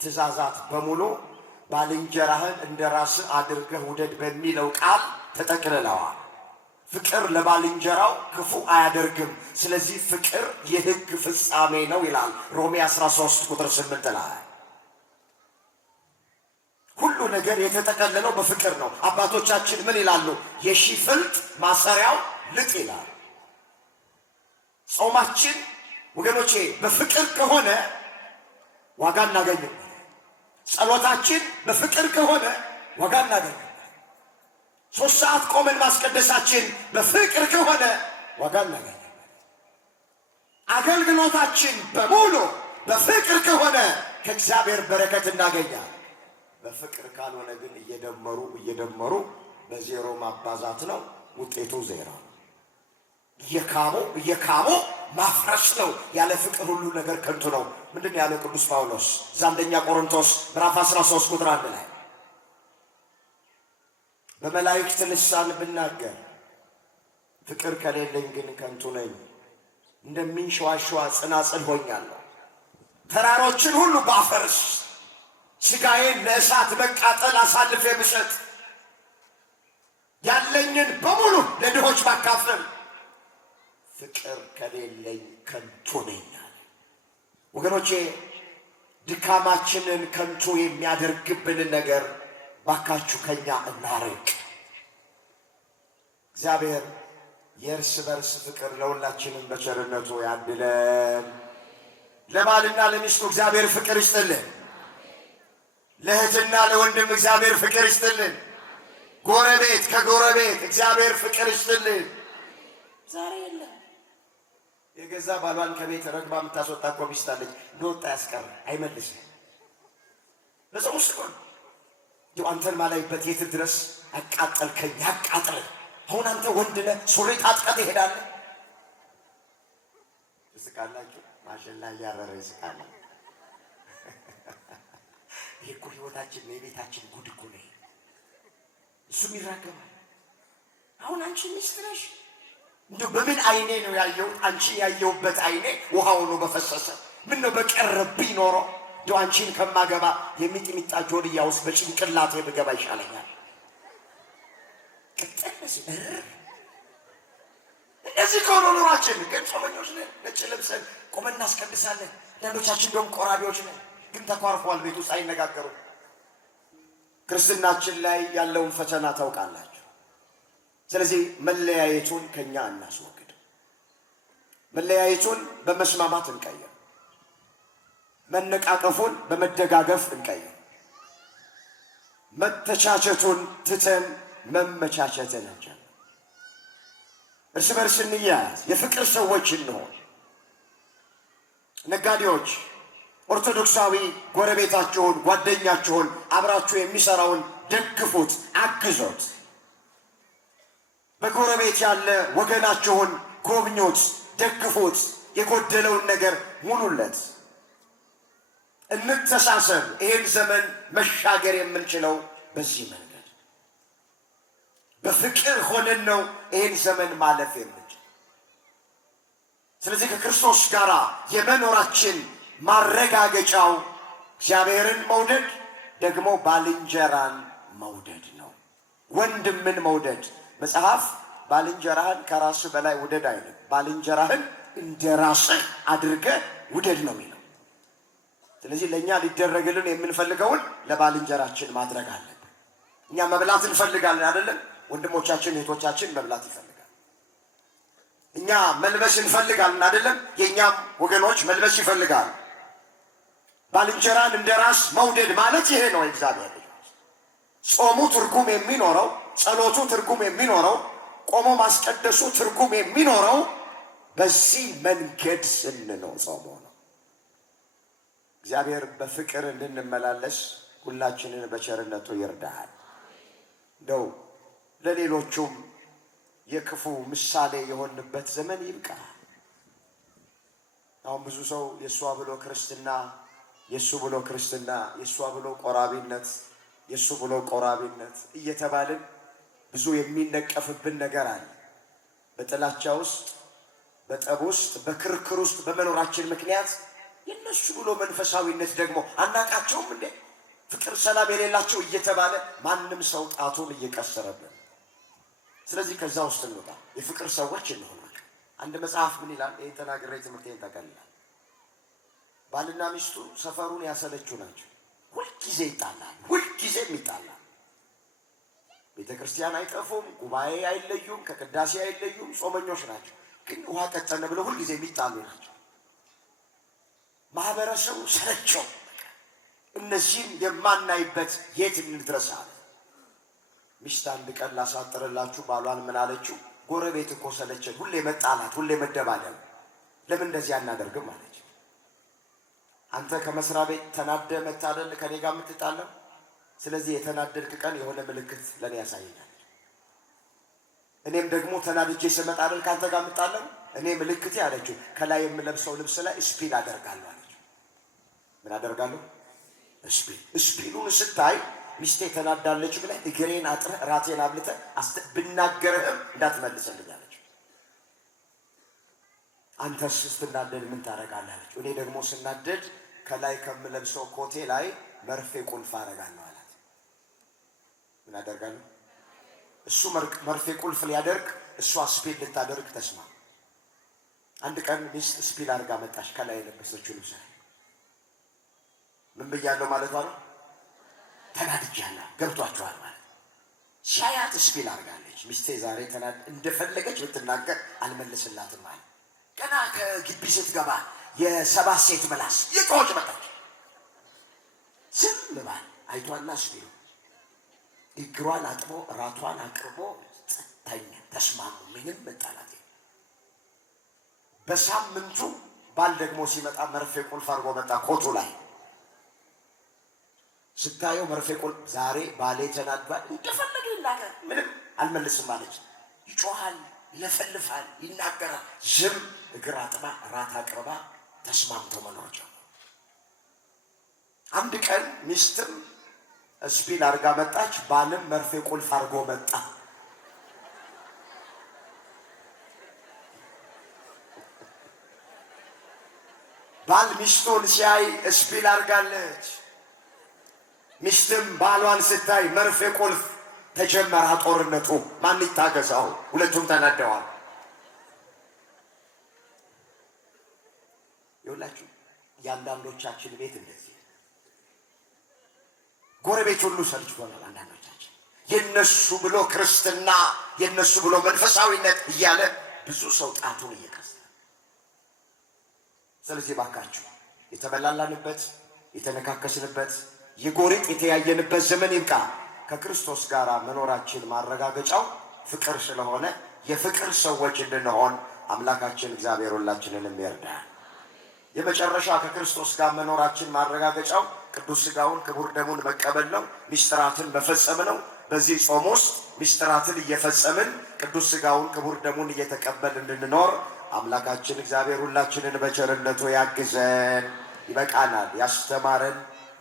ትእዛዛት በሙሉ ባልንጀራህን እንደ ራስህ አድርገህ ውደድ በሚለው ቃል ተጠቅልለዋል። ፍቅር ለባልንጀራው ክፉ አያደርግም፣ ስለዚህ ፍቅር የሕግ ፍጻሜ ነው ይላል ሮሜ 13 ቁጥር 8 ላይ። ሁሉ ነገር የተጠቀለለው በፍቅር ነው። አባቶቻችን ምን ይላሉ? የሺህ ፍልጥ ማሰሪያው ልጥ ይላል። ጾማችን ወገኖቼ በፍቅር ከሆነ ዋጋ እናገኝም። ጸሎታችን በፍቅር ከሆነ ዋጋ እናገኝም። 3 ሰዓት ቆመን ማስቀደሳችን በፍቅር ከሆነ ዋጋ እናገኝም። አገልግሎታችን በሙሉ በፍቅር ከሆነ ከእግዚአብሔር በረከት እናገኛል። በፍቅር ካልሆነ ግን እየደመሩ በዜሮ ማባዛት ነው። ውጤቱ ዜሮ። እየካሙ ማፍረስ ነው። ያለ ፍቅር ሁሉ ነገር ከንቱ ነው። ምንድን ያለው ቅዱስ ጳውሎስ እዛ አንደኛ ቆሮንቶስ ምዕራፍ 13 ቁጥር 1 ላይ በመላእክት ልሳን ብናገር ፍቅር ከሌለኝ ግን ከንቱ ነኝ፣ እንደሚንሸዋሸዋ ጽናጽል ሆኛለሁ። ተራሮችን ሁሉ ባፈርስ፣ ሥጋዬን ለእሳት መቃጠል አሳልፌ ብሰጥ፣ ያለኝን በሙሉ ለድሆች ባካፍል፣ ፍቅር ከሌለኝ ከንቱ ነኝ አለ። ወገኖቼ ድካማችንን ከንቱ የሚያደርግብንን ነገር ባካችሁ ከኛ እናርቅ። እግዚአብሔር የእርስ በርስ ፍቅር ለሁላችንም በቸርነቱ ያድለን። ለባልና ለሚስቱ እግዚአብሔር ፍቅር ይስጥልን። ለእህትና ለወንድም እግዚአብሔር ፍቅር ይስጥልን። ጎረቤት ከጎረቤት እግዚአብሔር ፍቅር ይስጥልን። ዛሬ የለም። የገዛ ባሏን ከቤት ረግባ የምታስወጣ እኮ ሚስት አለች። እንደወጣ ያስቀር አይመልስም። በዛው ውስጥ እኮ ነው አንተን ማላይበት የት ድረስ አቃጠልከኝ፣ ያቃጥልህ። አሁን አንተ ወንድ ነህ፣ ሱሪ ታጥቀህ ትሄዳለህ። ትስቃላችሁ። ማሽላ እያረረ ይስቃል። ይህ እኮ ህይወታችን ነው፣ የቤታችን ጉድ እኮ ነው። እሱም ይራገማል። አሁን አንቺ ሚስት ነሽ። እንደው በምን አይኔ ነው ያየሁት? አንቺ ያየሁበት አይኔ ውሃው ነው በፈሰሰ። ምን ነው በቀረብኝ ኖሮ እንደው አንቺን ከማገባ የሚጥሚጣ ጆልያ ውስጥ በጭንቅላቴ ብገባ ይሻለኛል። ቅጥልስ እንደዚህ ከሆነ ኑሯችን ግን ጾመኞች ነን። ነጭ ለብሰን ቆመን እናስቀድሳለን። አንዳንዶቻችን ደግሞ ቆራቢዎች ነን፣ ግን ተኳርፏል ቤት ውስጥ አይነጋገሩም። ክርስትናችን ላይ ያለውን ፈተና ታውቃላችሁ። ስለዚህ መለያየቱን ከኛ እናስወግድ። መለያየቱን በመስማማት እንቀይር። መነቃቀፉን በመደጋገፍ እንቀይር። መተቻቸቱን ትተን መመቻቸትን እንጀምር። እርስ በርስ እንያያዝ፣ የፍቅር ሰዎች እንሆን። ነጋዴዎች ኦርቶዶክሳዊ ጎረቤታችሁን፣ ጓደኛችሁን፣ አብራችሁ የሚሰራውን ደግፉት፣ አግዞት። በጎረቤት ያለ ወገናችሁን ጎብኙት፣ ደግፉት፣ የጎደለውን ነገር ሙሉለት። እንተሳሰብ። ይህን ዘመን መሻገር የምንችለው በዚህ መንገድ በፍቅር ሆነን ነው ይህን ዘመን ማለፍ የምንችል። ስለዚህ ከክርስቶስ ጋር የመኖራችን ማረጋገጫው እግዚአብሔርን መውደድ ደግሞ ባልንጀራን መውደድ ነው። ወንድምን መውደድ። መጽሐፍ ባልንጀራህን ከራስህ በላይ ውደድ አይልም። ባልንጀራህን እንደ ራስህ አድርገህ ውደድ ነው የሚለው። ስለዚህ ለእኛ ሊደረግልን የምንፈልገውን ለባልንጀራችን ማድረግ አለብን። እኛ መብላት እንፈልጋለን አይደለም? ወንድሞቻችን እህቶቻችን መብላት ይፈልጋል። እኛ መልበስ እንፈልጋለን አይደለም? የእኛም ወገኖች መልበስ ይፈልጋል። ባልንጀራን እንደ ራስ መውደድ ማለት ይሄ ነው። እግዚአብሔር ጾሙ ትርጉም የሚኖረው፣ ጸሎቱ ትርጉም የሚኖረው፣ ቆሞ ማስቀደሱ ትርጉም የሚኖረው በዚህ መንገድ ስንኖር ጾሙ ነው። እግዚአብሔር በፍቅር እንድንመላለስ ሁላችንን በቸርነቱ ይርዳሃል። እንደው ለሌሎቹም የክፉ ምሳሌ የሆንበት ዘመን ይብቃ። አሁን ብዙ ሰው የእሷ ብሎ ክርስትና፣ የእሱ ብሎ ክርስትና፣ የእሷ ብሎ ቆራቢነት፣ የእሱ ብሎ ቆራቢነት እየተባልን ብዙ የሚነቀፍብን ነገር አለ። በጥላቻ ውስጥ፣ በጠብ ውስጥ፣ በክርክር ውስጥ በመኖራችን ምክንያት የነሱ ብሎ መንፈሳዊነት ደግሞ አናቃቸውም እንዴ? ፍቅር፣ ሰላም የሌላቸው እየተባለ ማንም ሰው ጣቱን እየቀሰረብን። ስለዚህ ከዛ ውስጥ እንውጣ፣ የፍቅር ሰዎች እንሆን። አንድ መጽሐፍ ምን ይላል? ይህን ተናግሬ ትምህርቴን ጠቀልላል። ባልና ሚስቱ ሰፈሩን ያሰለችው ናቸው። ሁልጊዜ ይጣላል፣ ሁልጊዜም ይጣላል። ቤተ ክርስቲያን አይጠፉም፣ ጉባኤ አይለዩም፣ ከቅዳሴ አይለዩም፣ ጾመኞች ናቸው። ግን ውሃ ቀጠነ ብለው ሁልጊዜ የሚጣሉ ናቸው። ማህበረሰቡ ሰለቸው። እነዚህም የማናይበት የት እንድረስ አለ። ሚስት አንድ ቀን ላሳጥርላችሁ ባሏን ምን አለችው? ጎረቤት እኮ ሰለቸን፣ ሁሌ መጣላት፣ ሁሌ መደባደብ፣ ለምን እንደዚህ አናደርግም አለች። አንተ ከመስሪያ ቤት ተናደ መታደል ከኔ ጋር የምትጣለው፣ ስለዚህ የተናደድክ ቀን የሆነ ምልክት ለኔ ያሳየኛል። እኔም ደግሞ ተናድጄ ስመጣ አይደል ካንተ ጋር የምጣለው፣ እኔ ምልክቴ አለችው ከላይ የምለብሰው ልብስ ላይ ስፒል አደርጋለሁ አለችው። ምን አደርጋለሁ? ስፒሉን ስታይ ሚስቴ ተናዳለች ብለህ እግሬን አጥረህ ራቴን አብልተህ ብናገርህም እንዳትመልስልኝ አለችው። አንተስ ስትናደድ ምን ታደርጋለህ አለችው። እኔ ደግሞ ስናደድ ከላይ ከምለብሰው ኮቴ ላይ መርፌ ቁልፍ አደርጋለሁ አላት። ምን አደርጋለሁ? እሱ መርፌ ቁልፍ ሊያደርግ፣ እሷ ስፒል ልታደርግ ተስማ። አንድ ቀን ሚስት ስፒል አድርጋ መጣች ከላይ የለበሰችው ልብስ ላይ። ምን ብያለሁ ማለቷ ነው? ተናድጃለሁ። ገብቷችኋል ማለት ሻያት ስፒል አድርጋለች። ሚስቴ ዛሬ እንደፈለገች ብትናገር አልመልስላትም ማለት። ገና ከግቢ ስትገባ የሰባት ሴት ምላስ የጮች መጣች። ዝም ባል አይቷና ስፒሉ እግሯን አጥቦ ራቷን አቅርቦ ተኛ። ተስማሙ። ምንም መጣላት። በሳምንቱ ባል ደግሞ ሲመጣ መርፌ ቁልፍ አድርጎ መጣ ኮቱ ላይ። ስታየው መርፌ ቁልፍ። ዛሬ ባሌ ተናዷል፣ እንደፈለገ ይናገር፣ ምንም አልመልስም አለች። ይጮሃል፣ ይለፈልፋል፣ ይናገራል። ዝም እግር አጥባ ራት አቅርባ ተስማምተው መኖር ጀመሩ። አንድ ቀን ሚስትም ስፒል አድርጋ መጣች፣ ባልም መርፌ ቁልፍ አድርጎ መጣ። ባል ሚስቱን ሲያይ ስፒል አድርጋለች። ሚስትም ባሏን ስታይ መርፌ ቁልፍ። ተጀመረ ጦርነቱ። ማን ይታገዛው? ሁለቱም ተናደዋል። ይኸውላችሁ የአንዳንዶቻችን ቤት እንደዚህ ጎረቤት ሁሉ ሰልችቶናል። አንዳንዶቻችን የነሱ ብሎ ክርስትና፣ የነሱ ብሎ መንፈሳዊነት እያለ ብዙ ሰው ጣቱን እየቀሰረ። ስለዚህ ባካችሁ የተበላላንበት፣ የተነካከስንበት፣ የጎሪጥ የተያየንበት ዘመን ይብቃ። ከክርስቶስ ጋር መኖራችን ማረጋገጫው ፍቅር ስለሆነ የፍቅር ሰዎች እንድንሆን አምላካችን እግዚአብሔር ሁላችንንም ይርዳል። የመጨረሻ ከክርስቶስ ጋር መኖራችን ማረጋገጫው ቅዱስ ሥጋውን ክቡር ደሙን መቀበል ነው። ምስጢራትን መፈጸም ነው። በዚህ ጾም ውስጥ ምስጢራትን እየፈጸምን ቅዱስ ሥጋውን ክቡር ደሙን እየተቀበል እንድንኖር አምላካችን እግዚአብሔር ሁላችንን በቸርነቱ ያግዘን። ይበቃናል። ያስተማረን፣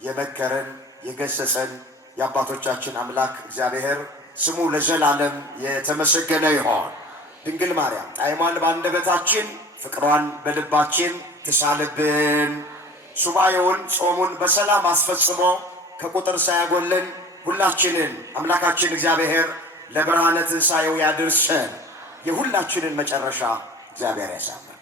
የመከረን፣ የገሰጸን የአባቶቻችን አምላክ እግዚአብሔር ስሙ ለዘላለም የተመሰገነ ይሆን። ድንግል ማርያም ጣዕሟን በአንደበታችን ፍቅሯን በልባችን ትሳልብን። ሱባኤውን ጾሙን በሰላም አስፈጽሞ ከቁጥር ሳያጎለን ሁላችንን አምላካችን እግዚአብሔር ለብርሃነ ትንሣኤው ያድርሰን። የሁላችንን መጨረሻ እግዚአብሔር ያሳምር።